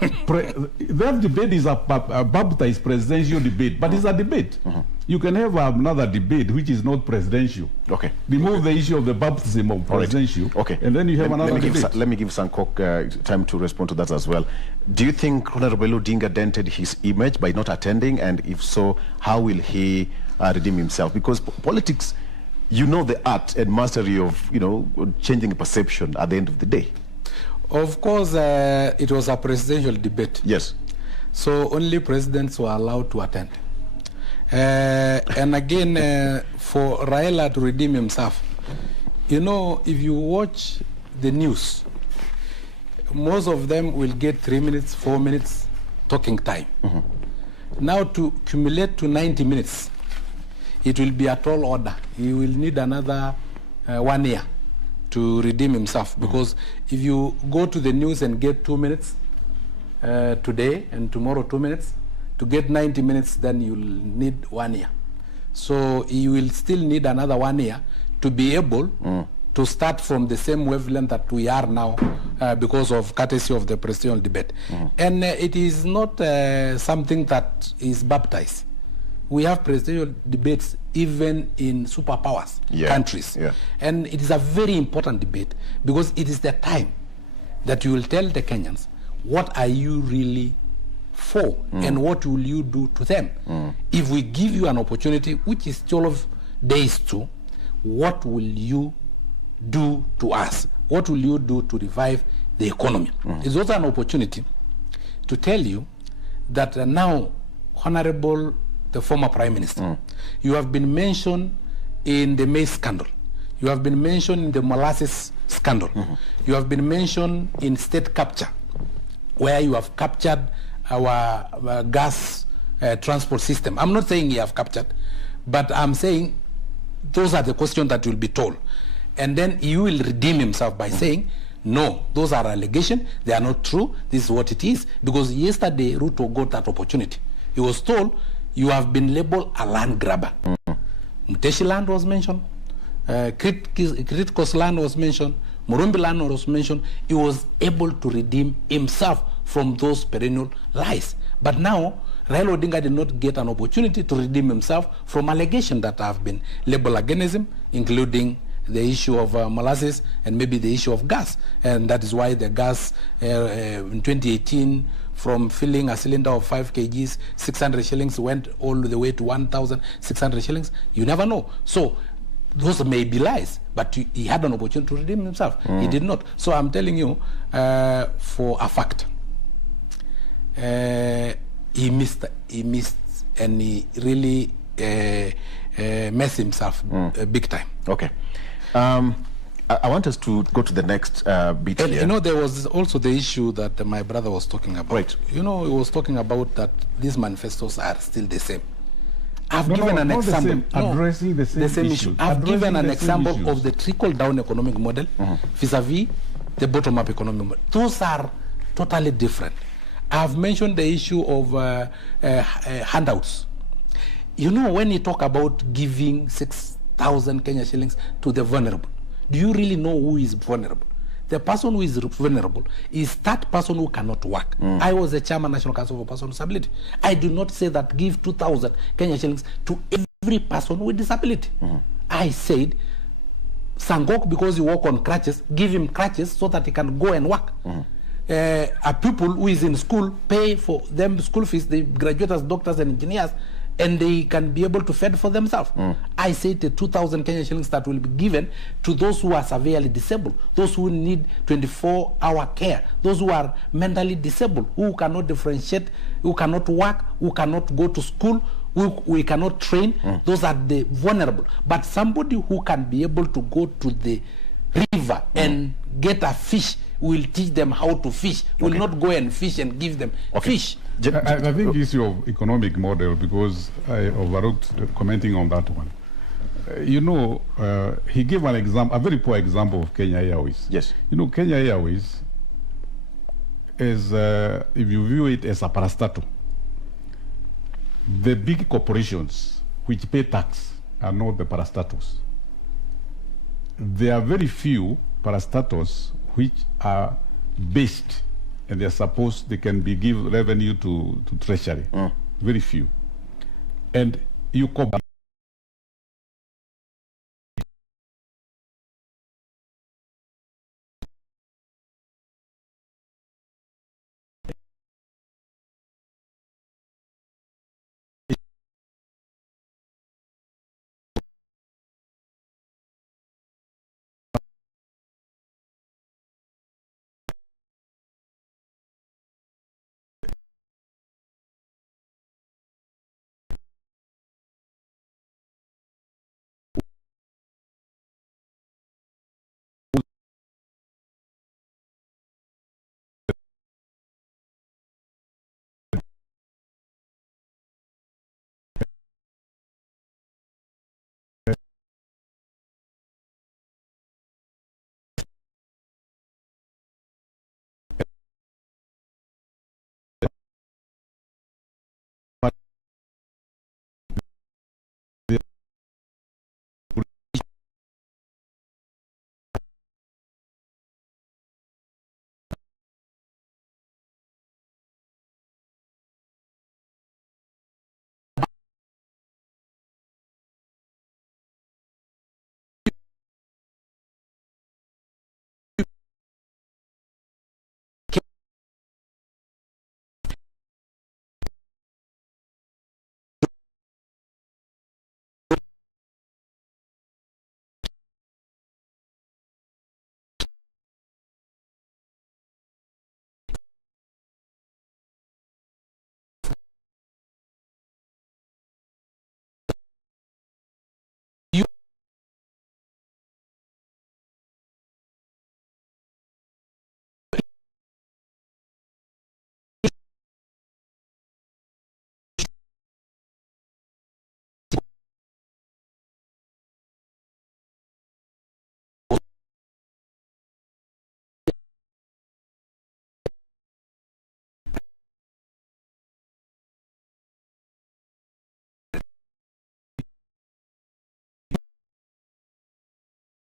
That debate is a baptized presidential debate, but it's a debate. You can have another debate which is not presidential. Okay. Remove the issue of the baptism of presidential. Right. Okay. And then you have another debate. Let me give Sankok time to respond to that as well. Do you think Honorable Odinga dented his image by not attending? And if so, how will he redeem himself? Because politics, you know the art and mastery of, changing perception at the end of the day. Of course, it was a presidential debate. Yes. So only presidents were allowed to attend. And again, for Raila to redeem himself, if you watch the news, most of them will get 3 minutes, 4 minutes talking time. Now to accumulate to 90 minutes, it will be a tall order. He will need another 1 year to redeem himself, because if you go to the news and get 2 minutes today and tomorrow 2 minutes, to get 90 minutes, then you'll need 1 year. So you will still need another 1 year to be able to start from the same wavelength that we are now because of courtesy of the presidential debate. And it is not something that is baptized. We have presidential debates even in superpowers countries. And it is a very important debate, because it is the time that you will tell the Kenyans, what are you really for and what will you do to them? If we give you an opportunity, which is 12 days to, what will you do to us? What will you do to revive the economy? It's also an opportunity to tell you that now, Honorable the former Prime Minister, you have been mentioned in the maize scandal. You have been mentioned in the molasses scandal. You have been mentioned in state capture, where you have captured our gas transport system. I'm not saying you have captured, but I'm saying those are the questions that will be told. And then he will redeem himself by saying, no, those are allegations, they are not true, this is what it is. Because yesterday, Ruto got that opportunity. He was told, you have been labeled a land grabber. Muteshi land was mentioned, Kritikos land was mentioned, Murumbi land was mentioned. He was able to redeem himself from those perennial lies. But now, Raila Odinga did not get an opportunity to redeem himself from allegations that have been labeled against him, including the issue of molasses and maybe the issue of gas. And that is why the gas in 2018, from filling a cylinder of 5 kgs, 600 shillings, went all the way to 1,600 shillings. You never know. So those may be lies, but he had an opportunity to redeem himself. He did not. So I'm telling you, for a fact, he missed, and he really messed himself big time. Okay. I want us to go to the next bit here. There was also the issue that my brother was talking about. Right. He was talking about that these manifestos are still the same. I've given an example. Addressing the same issue. I've given an example of the trickle-down economic model vis-a-vis the bottom-up economic model. Those are totally different. I've mentioned the issue of handouts. When you talk about giving 6,000 2,000 Kenya shillings to the vulnerable. Do you really know who is vulnerable? The person who is vulnerable is that person who cannot work. I was the chairman National Council for Persons with Disability. I do not say that give 2,000 Kenya shillings to every person with disability. I said, Sankok, because you walk on crutches, give him crutches so that he can go and work. A people who is in school, pay for them school fees, they graduate as doctors and engineers, and they can be able to fend for themselves. I say the 2,000 Kenya shillings that will be given to those who are severely disabled, those who need 24-hour care, those who are mentally disabled, who cannot differentiate, who cannot work, who cannot go to school, who we cannot train. Those are the vulnerable. But somebody who can be able to go to the river and get a fish, will teach them how to fish, will not go and fish and give them fish. I think it's your economic model, because I overlooked commenting on that one. You know, he gave an example, a very poor example of Kenya Airways. Yes. You know, Kenya Airways is, if you view it as a parastatal, the big corporations which pay tax are not the parastatals. There are very few parastatals which are based, and they're supposed they can be give revenue to treasury. Very few. And you combine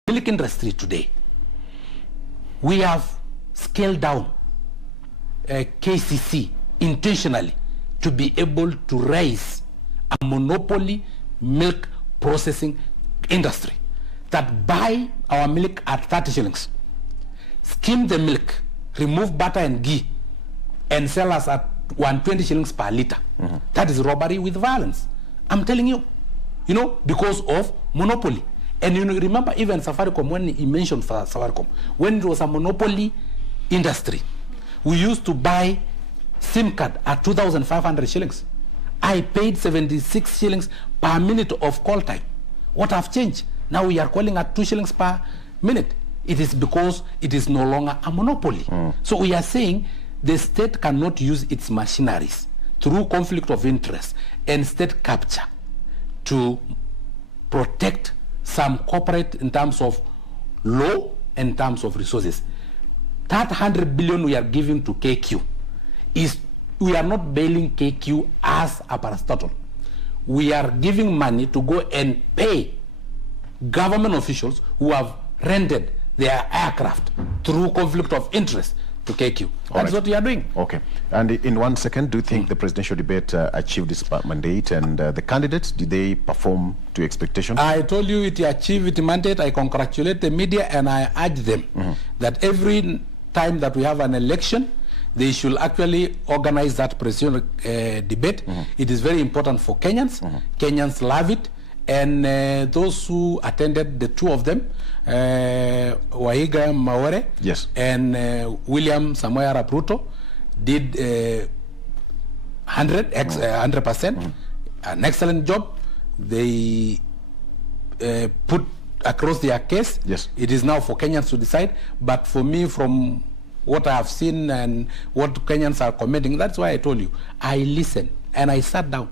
milk industry today. We have scaled down KCC intentionally to be able to raise a monopoly milk processing industry that buy our milk at 30 shillings, skim the milk, remove butter and ghee, and sell us at 120 shillings per liter. That is robbery with violence. I'm telling you, because of monopoly. And remember even Safaricom, when he mentioned for Safaricom, when it was a monopoly industry, we used to buy SIM card at 2,500 shillings. I paid 76 shillings per minute of call time. What have changed? Now we are calling at 2 shillings per minute. It is because it is no longer a monopoly. So we are saying the state cannot use its machineries through conflict of interest and state capture to protect some corporate in terms of law and in terms of resources. That 100 billion we are giving to KQ is, we are not bailing KQ as a parastatal. We are giving money to go and pay government officials who have rented their aircraft through conflict of interest to KQ. That's what we are doing. Okay. And in 1 second, do you think the presidential debate achieved its mandate, and the candidates, did they perform to expectation? I told you it achieved its mandate. I congratulate the media, and I urge them that every time that we have an election, they should actually organize that presidential debate. It is very important for Kenyans. Kenyans love it. And those who attended, the two of them, Waiga Maore and William Samoei Arap Ruto, did 100%, an excellent job. They put across their case. It is now for Kenyans to decide. But for me, from what I have seen and what Kenyans are commenting, that's why I told you, I listened and I sat down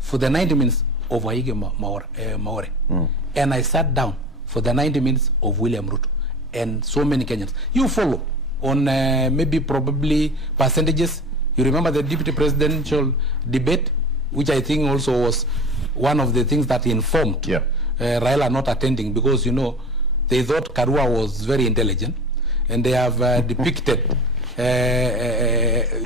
for the 90 minutes of Waige Maore. And I sat down for the 90 minutes of William Ruto. And so many Kenyans. You follow on maybe probably percentages. You remember the deputy presidential debate, which I think also was one of the things that informed Raila not attending, because, you know, they thought Karua was very intelligent. And they have depicted Rigathi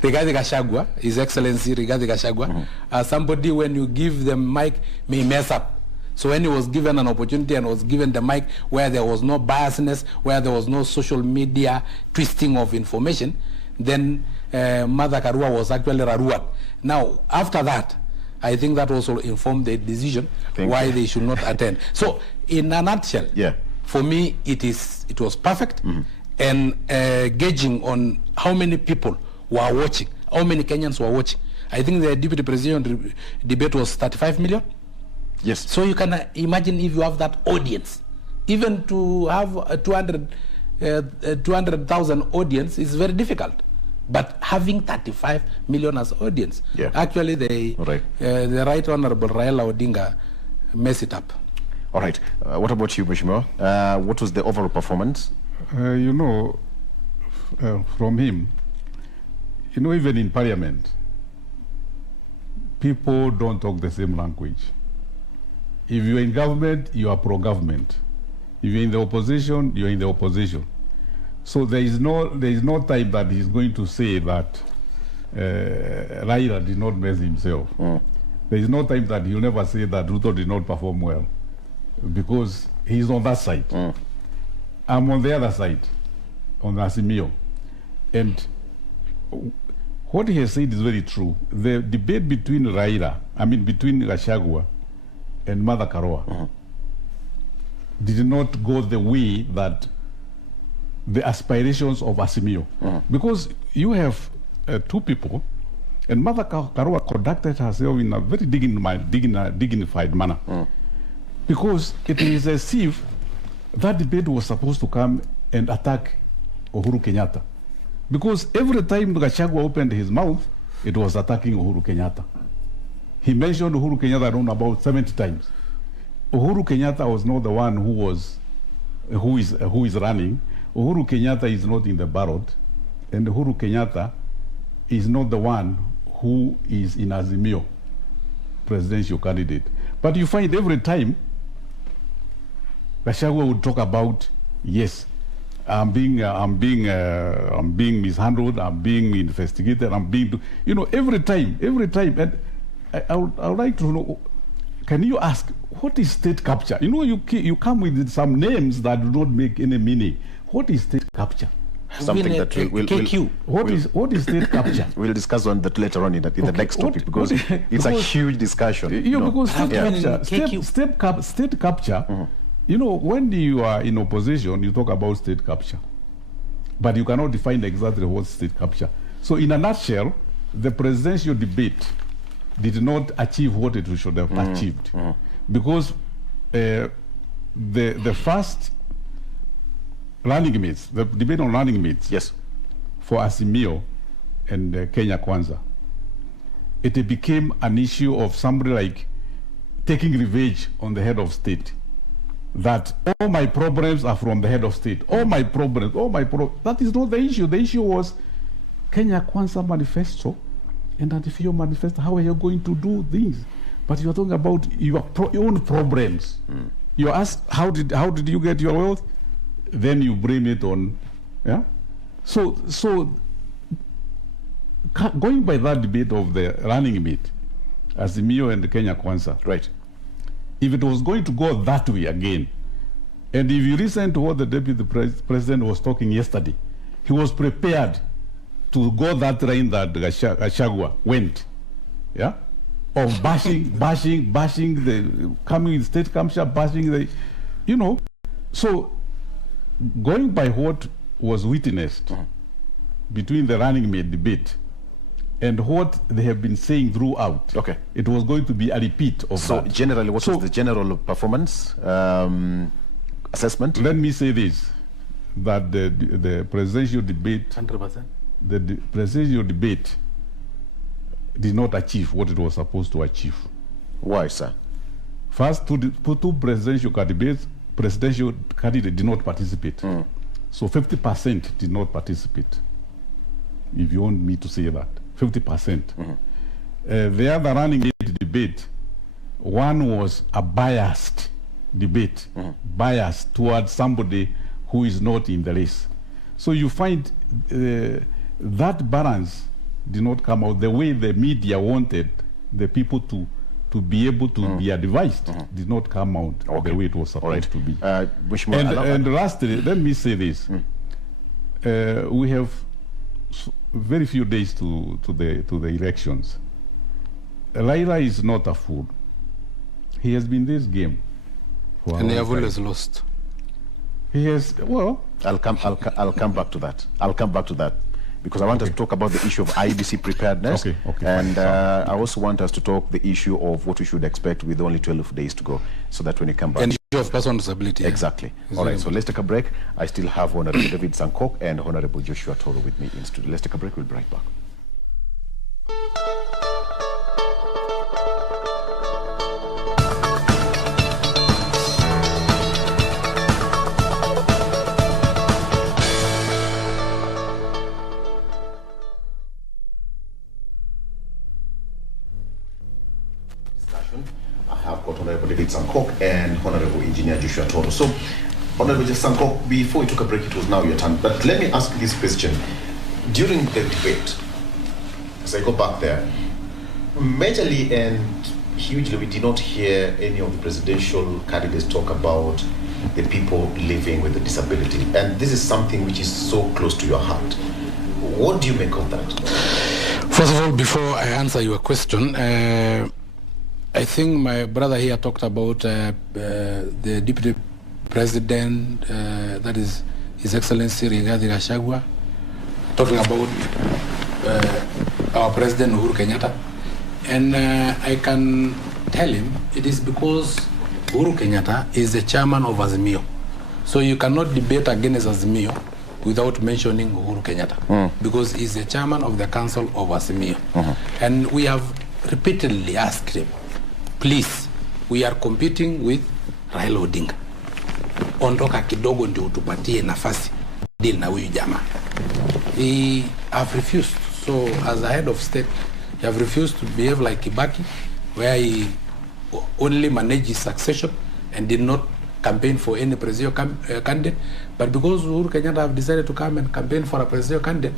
Gachagua, His Excellency Rigathi Gachagua, as somebody, when you give them mic, may mess up. So when he was given an opportunity and was given the mic where there was no biasness, where there was no social media twisting of information, then Mother Karua was actually Raruat. Now, after that, I think that also informed the decision why they should not attend. So, in a nutshell, for me, it was perfect. And gauging on how many people were watching, how many Kenyans were watching. I think the deputy president debate was 35 million. So you can imagine if you have that audience. Even to have 200,000 audience is very difficult. But having 35 million as audience, actually the Right Honorable Raila Odinga messed it up. All right. What about you, Mheshimiwa? What was the overall performance? You know, from him, you know, even in parliament, people don't talk the same language. If you're in government, you are pro-government. If you're in the opposition, you're in the opposition. So there is no time that he's going to say that Raila did not mess himself. There is no time that he'll never say that Ruto did not perform well, because he's on that side. I'm on the other side, on Azimio. And what he has said is very true. The debate between between Gachagua and Mother Karua did not go the way that the aspirations of Azimio. Because you have two people, and Mother Karua conducted herself in a very dignified manner. Because it is as if that debate was supposed to come and attack Uhuru Kenyatta. Because every time Gachagua opened his mouth, it was attacking Uhuru Kenyatta. He mentioned Uhuru Kenyatta around about 70 times. Uhuru Kenyatta was not the one who is running. Uhuru Kenyatta is not in the ballot, and Uhuru Kenyatta is not the one who is in Azimio presidential candidate. But you find every time Gachagua would talk about, yes, I'm being mishandled, I'm being investigated, every time. And I would like to know, can you ask, what is state capture? You know, you come with some names that do not make any meaning. What is state capture? Something that what is state capture? We'll discuss on that later on in the next topic, because it's a huge discussion. Because state capture, you know, when you are in opposition, you talk about state capture, but you cannot define exactly what state capture. So in a nutshell, the presidential debate did not achieve what it should have achieved, because the first running mates, the debate on running mates, for Azimio and Kenya Kwanza, it became an issue of somebody like taking revenge on the head of state. That all my problems are from the head of state. That is not the issue. The issue was Kenya Kwanza manifesto and Anti-Fio manifesto. How are you going to do things? But you're talking about your own problems. You ask, how did you get your wealth? Then you blame it on, yeah? So going by that debate of the running mate, Azimio and Kenya Kwanza, right? If it was going to go that way again, and if you listen to what the deputy president was talking yesterday, he was prepared to go that line that Gachagua went, yeah, of bashing the coming in state capture, bashing the, you know. So going by what was witnessed between the running mate debate and what they have been saying throughout, okay, it was going to be a repeat of that. So generally, what was the general performance assessment? Let me say this, that the presidential debate, 100%, the presidential debate did not achieve what it was supposed to achieve. Why, sir? First, two presidential candidates did not participate. So 50% did not participate, if you want me to say that. 50%. The other running debate, one was a biased debate, biased towards somebody who is not in the race. So you find that balance did not come out the way the media wanted the people to be able to be advised, did not come out the way it was supposed to be. And lastly, let me say this. We have very few days to the elections. Raila is not a fool. He has been this game for and they have always lost. He has, well, I'll come back to that. I'll come back to that because I want us to talk about the issue of IBC preparedness. And I also want us to talk the issue of what we should expect with only 12 days to go, so that when you come back. And issue of person with disability. Exactly. All right, so let's take a break. I still have Hon.David David Sankok and Hon. Joshua Toro with me in studio. Let's take a break. We'll be right back. Sankok and Honorable Engineer Joshua Toro. So, Honorable Sankok, before we took a break, it was now your turn. But let me ask this question. During the debate, as I go back there, majorly and hugely, we did not hear any of the presidential candidates talk about the people living with a disability. And this is something which is so close to your heart. What do you make of that? First of all, before I answer your question, I think my brother here talked about the Deputy President, that is His Excellency Rigathi Gachagua, talking about our President Uhuru Kenyatta. And I can tell him it is because Uhuru Kenyatta is the chairman of Azimio. So you cannot debate against Azimio without mentioning Uhuru Kenyatta, because he's the chairman of the Council of Azimio. And we have repeatedly asked him, please, we are competing with Raila Odinga. Ondoka kidogo ndio utupatie nafasi deal na huyu jamaa. He have refused. So as a head of state, he have refused to behave like Kibaki, where he only manages succession and did not campaign for any presidential candidate. But because Uhuru Kenyatta have decided to come and campaign for a presidential candidate,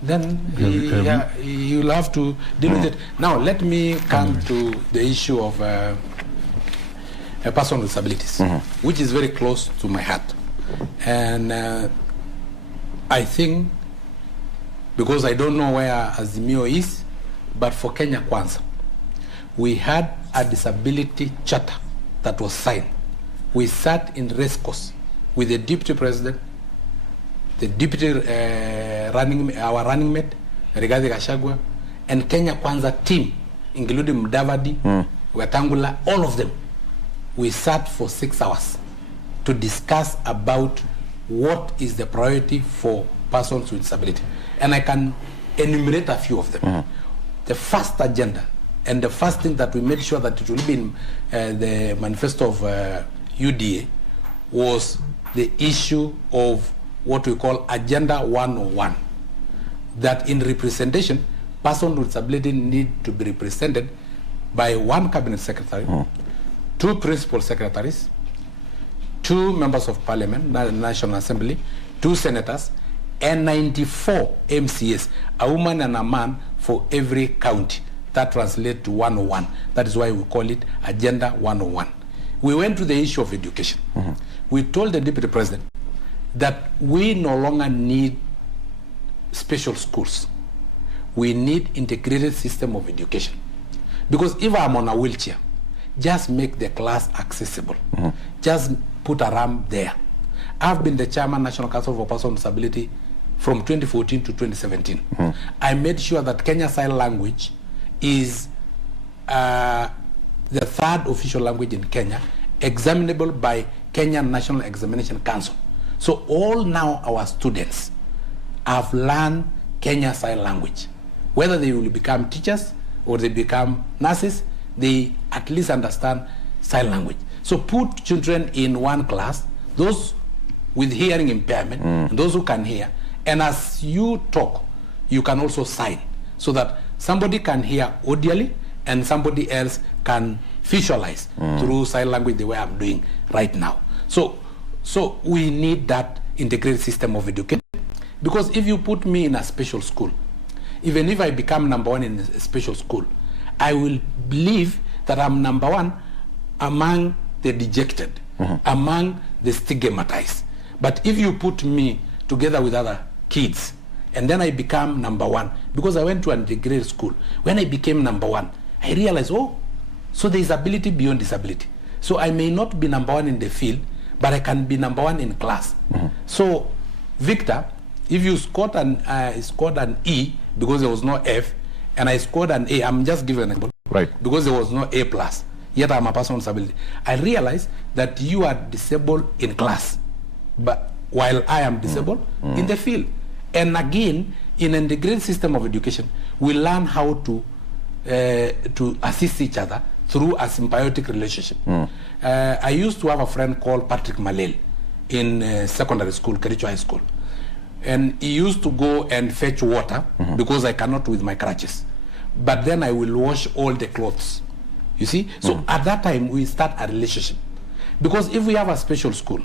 then he will have to deal with it. Now, let me come to the issue of a person with disabilities, which is very close to my heart. And I think, because I don't know where Azimio is, but for Kenya Kwanza, we had a disability charter that was signed. We sat in race course with the deputy president, the deputy our running mate, Rigathi Gachagua, and Kenya Kwanza team, including Mudavadi, Wetangula, all of them. We sat for 6 hours to discuss about what is the priority for persons with disability. And I can enumerate a few of them. The first agenda, and the first thing that we made sure that it will be in the manifesto of UDA, was the issue of what we call Agenda 101, that in representation, persons with disability need to be represented by one cabinet secretary, 2 principal secretaries, 2 members of parliament, National Assembly, 2 senators, and 94 MCAs, a woman and a man for every county. That translates to 101. That is why we call it Agenda 101. We went to the issue of education. We told the Deputy President that we no longer need special schools. We need integrated system of education. Because if I'm on a wheelchair, just make the class accessible. Just put a ramp there. I've been the chairman National Council for Persons with Disability from 2014 to 2017. I made sure that Kenya Sign Language is the 3rd official language in Kenya, examinable by Kenya National Examination Council. So all now our students have learned Kenya Sign Language. Whether they will become teachers or they become nurses, they at least understand sign language. So put children in one class, those with hearing impairment, and those who can hear, and as you talk, you can also sign, so that somebody can hear audibly and somebody else can visualize through sign language the way I'm doing right now. So we need that integrated system of education. Because if you put me in a special school, even if I become number 1 in a special school, I will believe that I'm number 1 among the dejected, among the stigmatized. But if you put me together with other kids, and then I become number 1, because I went to an integrated school, when I became number 1, I realized, oh, so there is ability beyond disability. So I may not be number 1 in the field, but I can be number 1 in class. So, Victor, if you scored an E because there was no F, and I scored an A, I'm just giving an example, right? Because there was no A+, yet I'm a person with disability. I realized that you are disabled in class, but while I am disabled in the field. And again, in an integrated system of education, we learn how to assist each other through a symbiotic relationship. I used to have a friend called Patrick Malel in secondary school, Kericho High School. And he used to go and fetch water because I cannot with my crutches. But then I will wash all the clothes. You see? So at that time, we start a relationship. Because if we have a special school,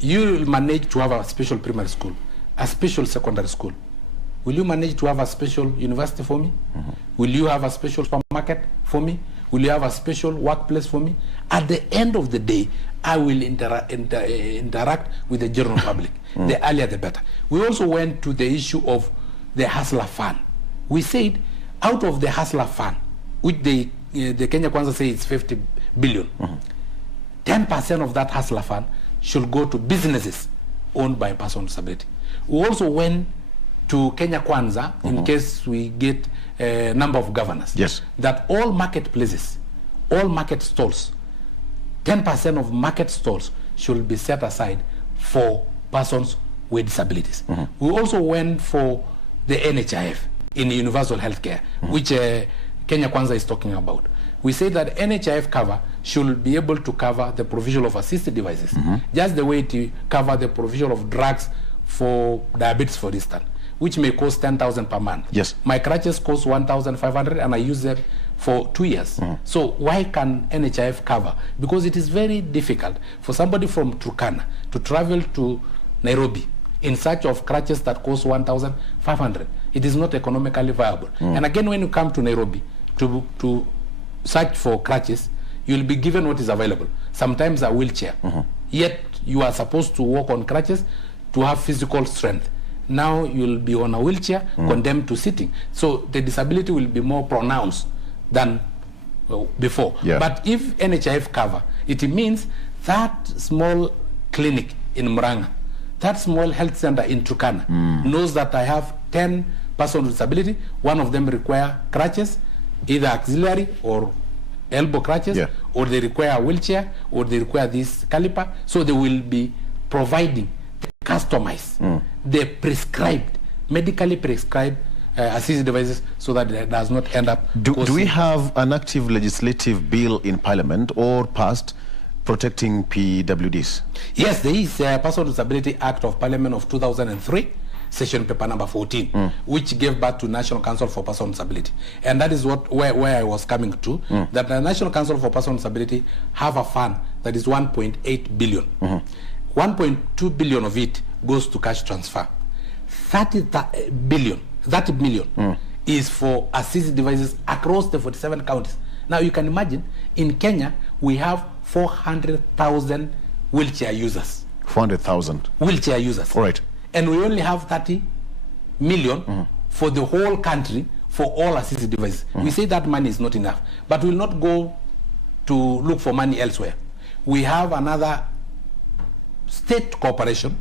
you will manage to have a special primary school, a special secondary school. Will you manage to have a special university for me? Will you have a special supermarket for me? Will you have a special workplace for me? At the end of the day, I will interact with the general public. The earlier, the better. We also went to the issue of the Hustler Fund. We said, out of the Hustler Fund, which the Kenya Kwanza say it's 50 billion, 10% of that Hustler Fund should go to businesses owned by persons with disability. We also went to Kenya Kwanza, in case we get a number of governors, that all marketplaces, all market stalls, 10% of market stalls should be set aside for persons with disabilities. We also went for the NHIF in universal healthcare, which Kenya Kwanza is talking about. We say that NHIF cover should be able to cover the provision of assisted devices, just the way to cover the provision of drugs for diabetes, for instance, which may cost 10,000 per month. My crutches cost 1,500 and I use them for 2 years. So why can NHIF cover? Because it is very difficult for somebody from Turkana to travel to Nairobi in search of crutches that cost 1,500. It is not economically viable. And again, when you come to Nairobi to search for crutches, you'll be given what is available. Sometimes a wheelchair. Yet you are supposed to walk on crutches to have physical strength. Now you'll be on a wheelchair, condemned to sitting. So the disability will be more pronounced than before. But if NHIF cover, it means that small clinic in Murang'a, that small health center in Turkana knows that I have 10 persons with disability. One of them require crutches, either auxiliary or elbow crutches, or they require a wheelchair, or they require this caliper. So they will be providing customized, the prescribed, medically prescribed assistive devices, so that it does not end up. Do we have an active legislative bill in Parliament or passed protecting PWDs? Yes, there is a Person with Disability Act of Parliament of 2003 session paper number 14, which gave birth to National Council for Persons with Disability. And that is where I was coming to, that the National Council for Persons with Disability have a fund that is 1.8 billion. 1.2 billion of it goes to cash transfer. 30 million is for assistive devices across the 47 counties. Now you can imagine, in Kenya, we have 400,000 wheelchair users. 400,000 wheelchair users. All right. And we only have 30 million for the whole country for all assistive devices. We say that money is not enough, but we'll not go to look for money elsewhere. We have another state corporation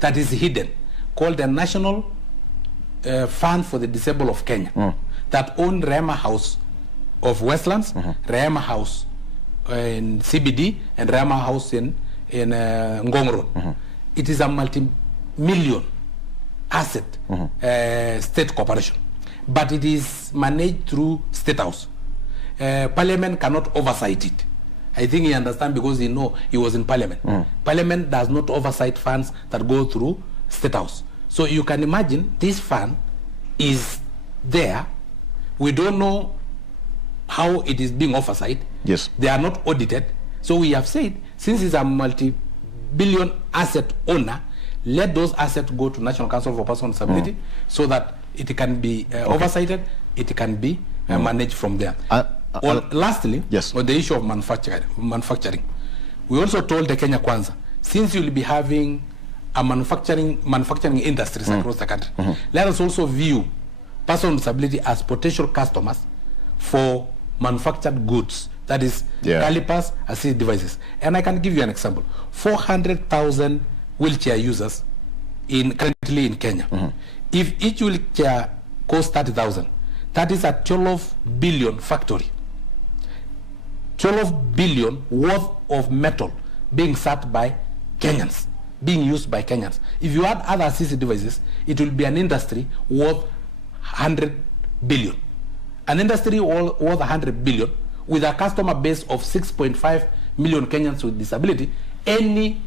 that is hidden, called the National Fund for the Disabled of Kenya, that own Rehema House of Westlands, Rehema House in CBD, and Rehema House in Ngong Road. It is a multi-million asset state corporation, but it is managed through State House. Parliament cannot oversight it. I think he understands, because he was in Parliament. Parliament does not oversight funds that go through State House. So you can imagine this fund is there. We don't know how it is being oversight. Yes. They are not audited. So we have said, since it's a multi-billion asset owner, let those assets go to National Council for Persons with Disability so that it can be oversighted, it can be managed from there. Lastly, on the issue of manufacturing, we also told the Kenya Kwanza, since you'll be having a manufacturing industries across the country, let us also view persons with disability as potential customers for manufactured goods, that is calipers, assistive devices. And I can give you an example. 400,000 wheelchair users currently in Kenya. If each wheelchair costs 30,000, that is a 12 billion factory. 12 billion worth of metal being sat by Kenyans, being used by Kenyans. If you add other assistive devices, it will be an industry worth 100 billion. An industry worth 100 billion with a customer base of 6.5 million Kenyans with disability. Any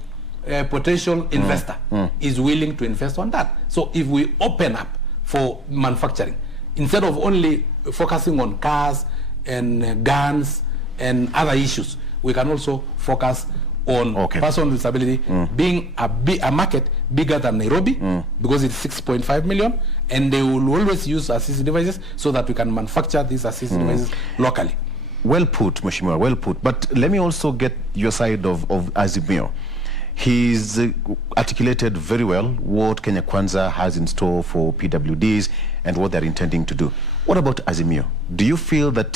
potential investor is willing to invest on that. So if we open up for manufacturing, instead of only focusing on cars and guns and other issues, we can also focus on persons with disability being a market bigger than Nairobi, because it's 6.5 million, and they will always use assistive devices so that we can manufacture these assistive devices locally. Well put, Mheshimiwa, well put. But let me also get your side of Azimio. He's articulated very well what Kenya Kwanza has in store for PWDs and what they're intending to do. What about Azimio? Do you feel that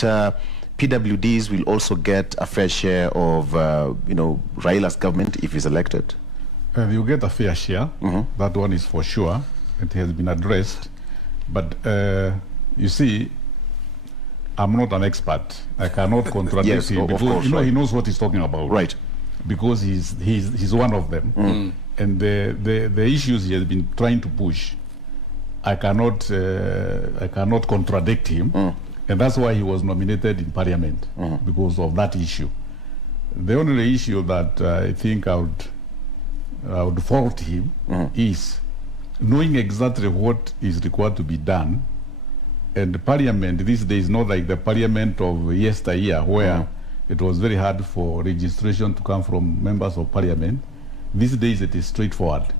PWDs will also get a fair share of, Raila's government if he's elected? You get a fair share. That one is for sure. It has been addressed. But you see, I'm not an expert. I cannot contradict him, because he knows what he's talking about. Right. Because he's one of them. And the issues he has been trying to push, I cannot contradict him. And that's why he was nominated in Parliament, because of that issue. The only issue that I think I would fault him is knowing exactly what is required to be done. And the Parliament these days, not like the Parliament of yesteryear, where it was very hard for registration to come from members of Parliament. These days it is straightforward.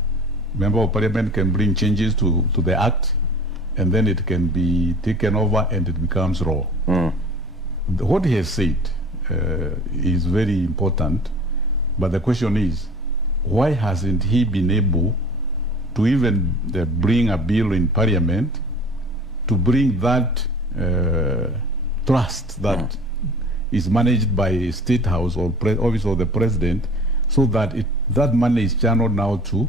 Member of Parliament can bring changes to the Act, and then it can be taken over and it becomes law. What he has said is very important, but the question is, why hasn't he been able to even bring a bill in Parliament to bring that trust that is managed by State House or Office of the President, so that that money is channeled now to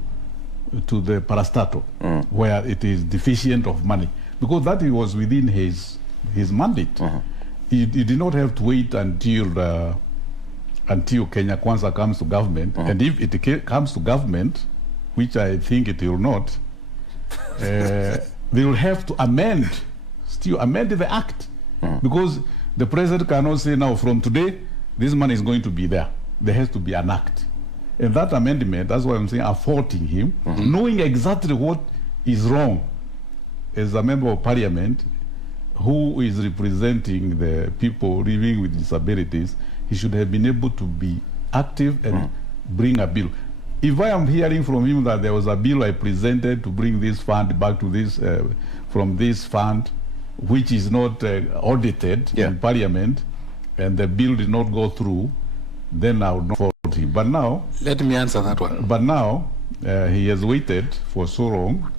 the parastatal, where it is deficient of money, because that was within his mandate. He did not have to wait until Kenya Kwanza comes to government, and if it comes to government, which I think it will not, they will have to amend the Act, because the President cannot say, now from today this money is going to be there. There has to be an Act. And that amendment, that's why I'm saying I'm faulting him, knowing exactly what is wrong. As a member of parliament who is representing the people living with disabilities, he should have been able to be active and bring a bill. If I am hearing from him that there was a bill I presented to bring this fund back to this, from this fund, which is not audited in parliament, and the bill did not go through, then I would not fault him. But now... Let me answer that one. But now, he has waited for so long,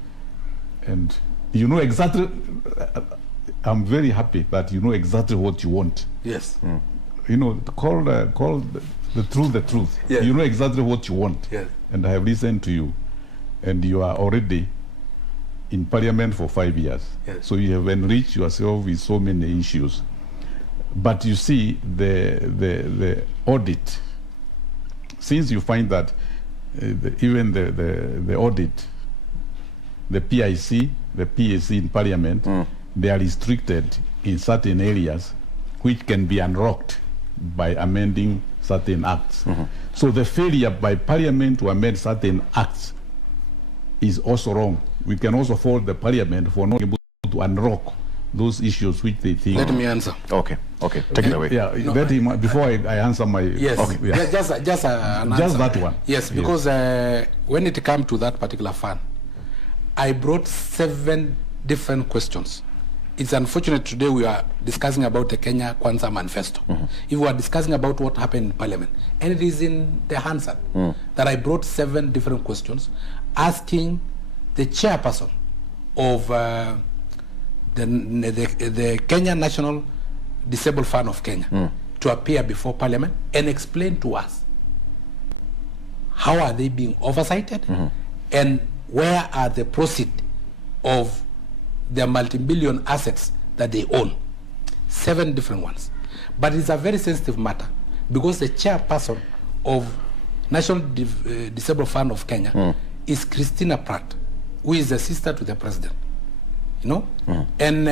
and you know exactly... I'm very happy that you know exactly what you want. Yes. You know, call the truth the truth. Yes. You know exactly what you want. Yes. And I have listened to you. And you are already in parliament for 5 years. Yes. So you have enriched yourself with so many issues. But you see, the audit, since you find that even the audit, the PIC, the PAC in parliament, they are restricted in certain areas which can be unlocked by amending certain acts. So the failure by parliament to amend certain acts is also wrong. We can also fault the parliament for not able to unlock those issues which they think... Let me answer. Okay, take it away. Yeah, no, before I answer my... Yes, okay, yeah. just an answer. Just that one. Yes, because when it comes to that particular fund, I brought 7 different questions. It's unfortunate today we are discussing about the Kenya Kwanza manifesto. If we are discussing about what happened in parliament, and it is in the Hansard, that I brought 7 different questions asking the chairperson of the Kenya National Disabled Fund of Kenya to appear before parliament and explain to us how are they being oversighted and where are the proceeds of their multi-billion assets that they own. 7 different ones. But it's a very sensitive matter because the chairperson of National Disabled Fund of Kenya is Christina Pratt, who is the sister to the president. You know? And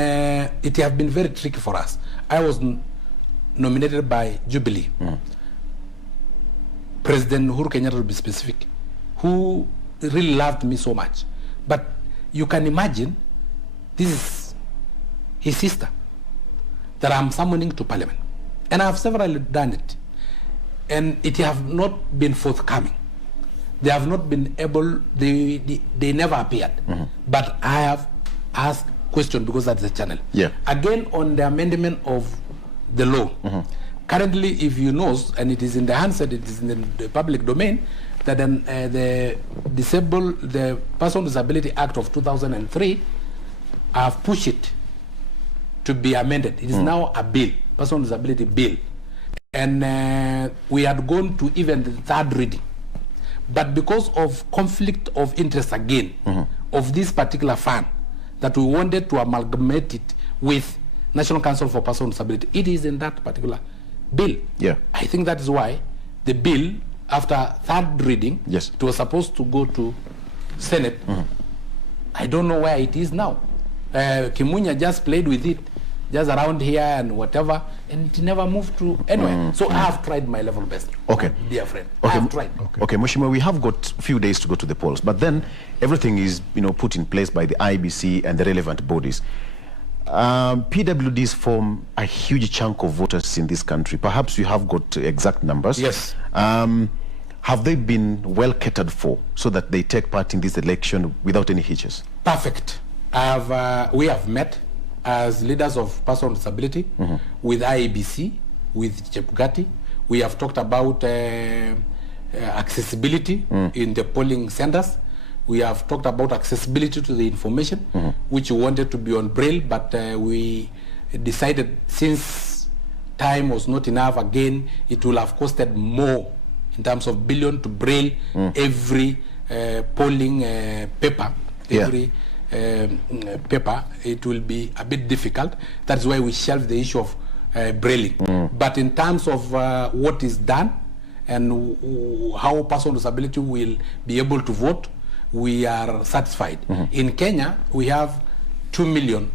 it has been very tricky for us. I was nominated by Jubilee. President Uhuru Kenyatta, to be specific, who really loved me so much. But you can imagine this is his sister that I'm summoning to parliament. And I have severally done it. And it have not been forthcoming. They have not been able, they never appeared. But I have asked questions because that's the channel. Again, on the amendment of the law. Currently, if you know, and it is in the Hansard, it is in the public domain, that the Person with Disability Act of 2003 have pushed it to be amended. It is now a bill, Person with Disability Bill. And we had gone to even the 3rd reading. But because of conflict of interest again, of this particular fund, that we wanted to amalgamate it with National Council for Persons with Disability, it is in that particular bill. I think that is why the bill, after 3rd reading, it was supposed to go to Senate. I don't know where it is now. Kimunya just played with it, just around here and whatever, and it never moved to anywhere. So I have tried my level best, dear friend. I have tried. Okay, Mheshimiwa, we have got a few days to go to the polls, but then everything is, put in place by the IBC and the relevant bodies. PWDs form a huge chunk of voters in this country. Perhaps you have got exact numbers. Yes. Have they been well catered for so that they take part in this election without any hitches? Perfect. We have met as leaders of persons with disability with IEBC, with Chepugati. We have talked about accessibility in the polling centers. We have talked about accessibility to the information, which we wanted to be on Braille, but we decided since time was not enough, again, it will have costed more in terms of billion to Braille every polling paper, every paper. It will be a bit difficult. That's why we shelved the issue of Brailling. But in terms of what is done and how persons with disability will be able to vote, we are satisfied. In Kenya, we have 2 million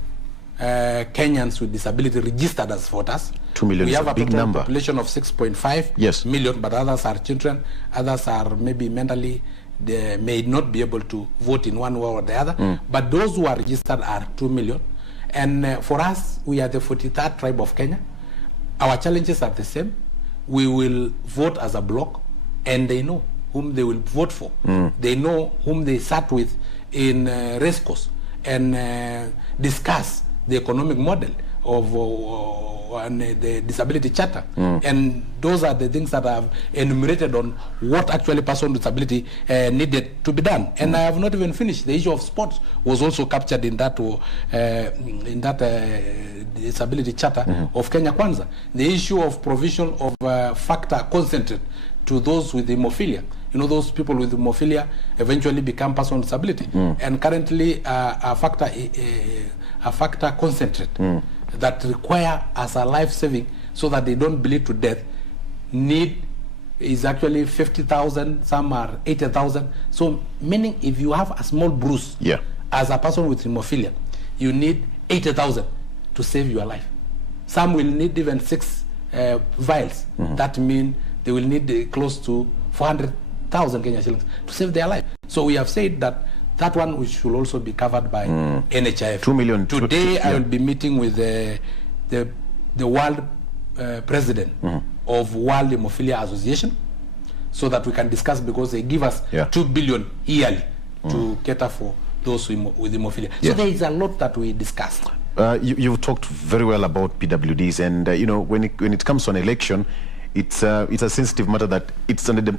Kenyans with disability registered as voters. 2 million we is have a a big total number. population of 6.5 million, but others are children, others are maybe mentally they may not be able to vote in one way or the other. But those who are registered are 2 million. And for us, we are the 43rd tribe of Kenya. Our challenges are the same. We will vote as a bloc, and they know whom they will vote for. They know whom they sat with in race course and discuss the economic model of the Disability Chapter. And those are the things that I have enumerated on what actually person with disability needed to be done. And I have not even finished. The issue of sports was also captured in that Disability Chapter of Kenya Kwanza. The issue of provision of factor concentrate to those with hemophilia. You know, those people with hemophilia eventually become person with disability. And currently a factor concentrate that require as a life-saving so that they don't bleed to death need is actually 50,000, some are 80,000. So meaning if you have a small bruise as a person with hemophilia, you need 80,000 to save your life. Some will need even 6 vials. That means they will need close to 400,000 Kenya shillings to save their life. So we have said that one which should also be covered by NHIF. 2 million. Today I will be meeting with the world president of World Hemophilia Association so that we can discuss, because they give us 2 billion yearly to cater for those with hemophilia. So there is a lot that we discussed. You've talked very well about PWDs, and you know, when it comes to an election, it's a sensitive matter that it's in the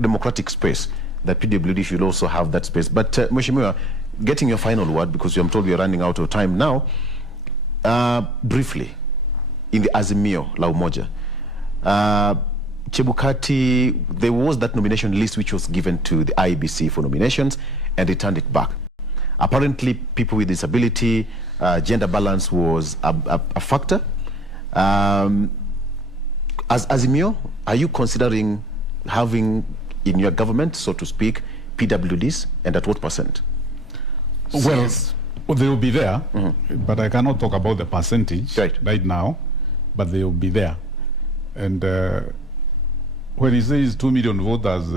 democratic space that PWD should also have that space. But Mheshimiwa, getting your final word, because I'm told we are running out of time now, briefly, in the Azimio la Umoja, Chebukati, there was that nomination list which was given to the IEBC for nominations, and they turned it back. Apparently, people with disability, gender balance was a factor. As Azimio, are you considering having in your government, so to speak, PWDs, and at what percent? Well, they will be there, but I cannot talk about the percentage right now, but they will be there. And when he says 2 million voters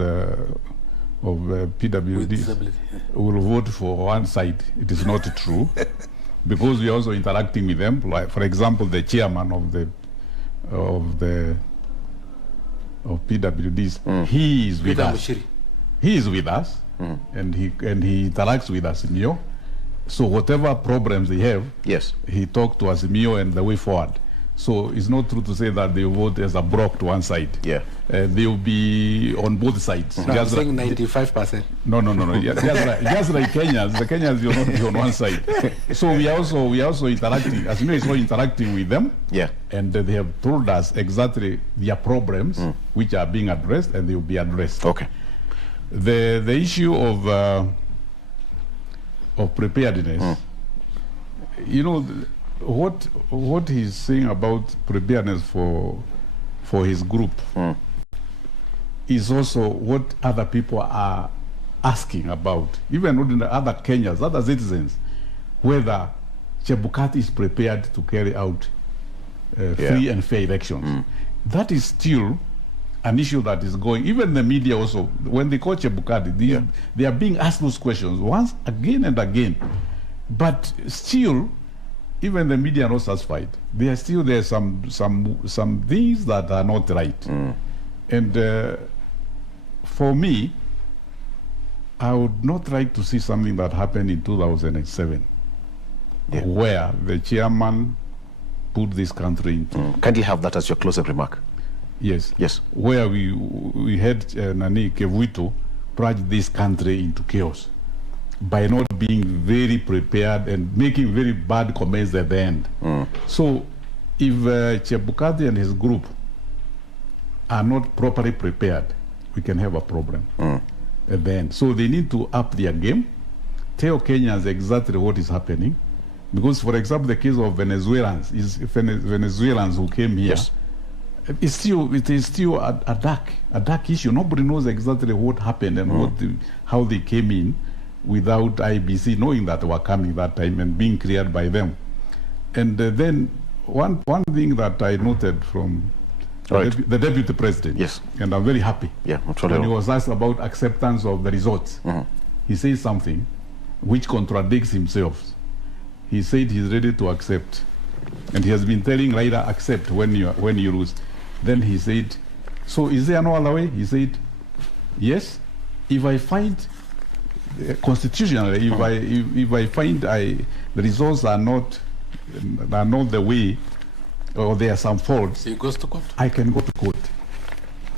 of PWDs will vote for one side, it is not true, because we are also interacting with them. Like, for example, the chairman of PWDs, he is with us. He is with us, and he interacts with us in Mio. So whatever problems they have, he talks to us in Mio and the way forward. So it's not true to say that they vote as a block to one side. They will be on both sides. No, I'm saying 95%. No. Just like Kenyans, the Kenyans will not be on one side. So we are also interacting. As you know, it's not interacting with them. And they have told us exactly their problems, which are being addressed, and they will be addressed. Okay. The issue of preparedness, you know, what he's saying about preparedness for his group is also what other people are asking about, even in the other Kenyans, other citizens, whether Chebukati is prepared to carry out free and fair elections. That is still an issue that is going. Even the media also, when they call Chebukati, they are being asked those questions once again and again, but still, even the media are not satisfied. There's some things that are not right. And for me, I would not like to see something that happened in 2007, where the chairman put this country into. Can you have that as your closing remark? Yes. Yes. Where we had Nani Kevuito plunge this country into chaos by not being very prepared and making very bad comments at the end. So if Chebukati and his group are not properly prepared, we can have a problem at the end. So they need to up their game, tell Kenyans exactly what is happening. Because, for example, the case of Venezuelans who came here, it is still a dark issue. Nobody knows exactly what happened and how they came in without IBC knowing that they were coming that time and being cleared by them. And then one thing that I noted from the deputy president. Yes. And I'm very happy. Yeah, when he was asked about acceptance of the results, he says something which contradicts himself. He said he's ready to accept. And he has been telling Raila, accept when you lose. Then he said, so is there no other way? He said, yes, if I find constitutionally, if I find the results are not the way, or there are some faults, he goes to court. I can go to court.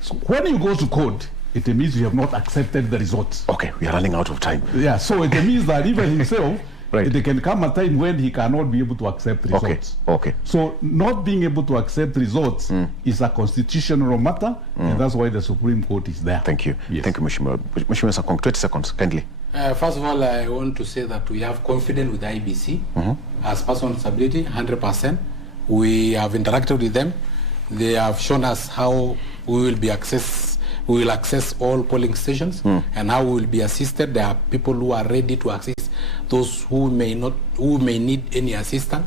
So when you go to court, it means you have not accepted the results. Okay, we are running out of time. Yeah, so it means that even himself, right. There can come a time when he cannot be able to accept results. Okay. So not being able to accept results is a constitutional matter, and that's why the Supreme Court is there. Thank you. Yes. Thank you, Mheshimiwa Sankok. 20 seconds, kindly. First of all, I want to say that we have confidence with the IBC as person with disability, 100%. We have interacted with them. They have shown us how we will access all polling stations and how we will be assisted. There are people who are ready to assist those who may need any assistance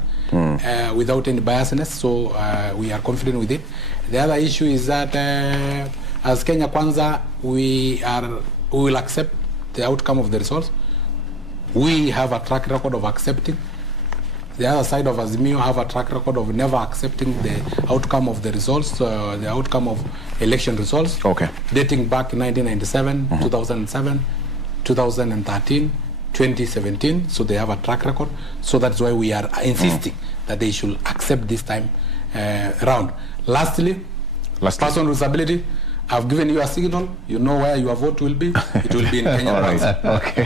without any biasness. So we are confident with it. The other issue is that as Kenya Kwanza, we will accept the outcome of the results. We have a track record of accepting. The other side of Azimio have a track record of never accepting the outcome of the results, the outcome of election results, dating back 1997, 2007, 2013, 2017. So they have a track record. So that's why we are insisting that they should accept this time round. Lastly, person with disability, I've given you a signal. You know where your vote will be. It will be in Kenya. All right. Okay.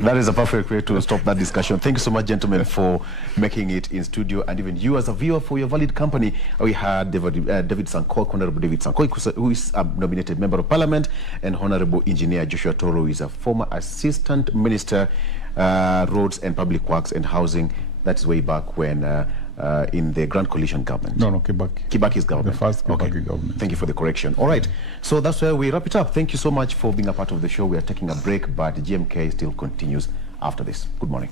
That is a perfect way to stop that discussion. Thank you so much, gentlemen, for making it in studio, and even you as a viewer for your valid company. We had David Sankok, Honorable David Sankok, who is a nominated member of Parliament, and Honorable Engineer Joshua Toro, who is a former Assistant Minister, Roads and Public Works and Housing. That's way back when in the Grand Coalition government. No, Kibaki. Kibaki's government. The first Kibaki government. Thank you for the correction. All right. So that's where we wrap it up. Thank you so much for being a part of the show. We are taking a break, but GMK still continues after this. Good morning.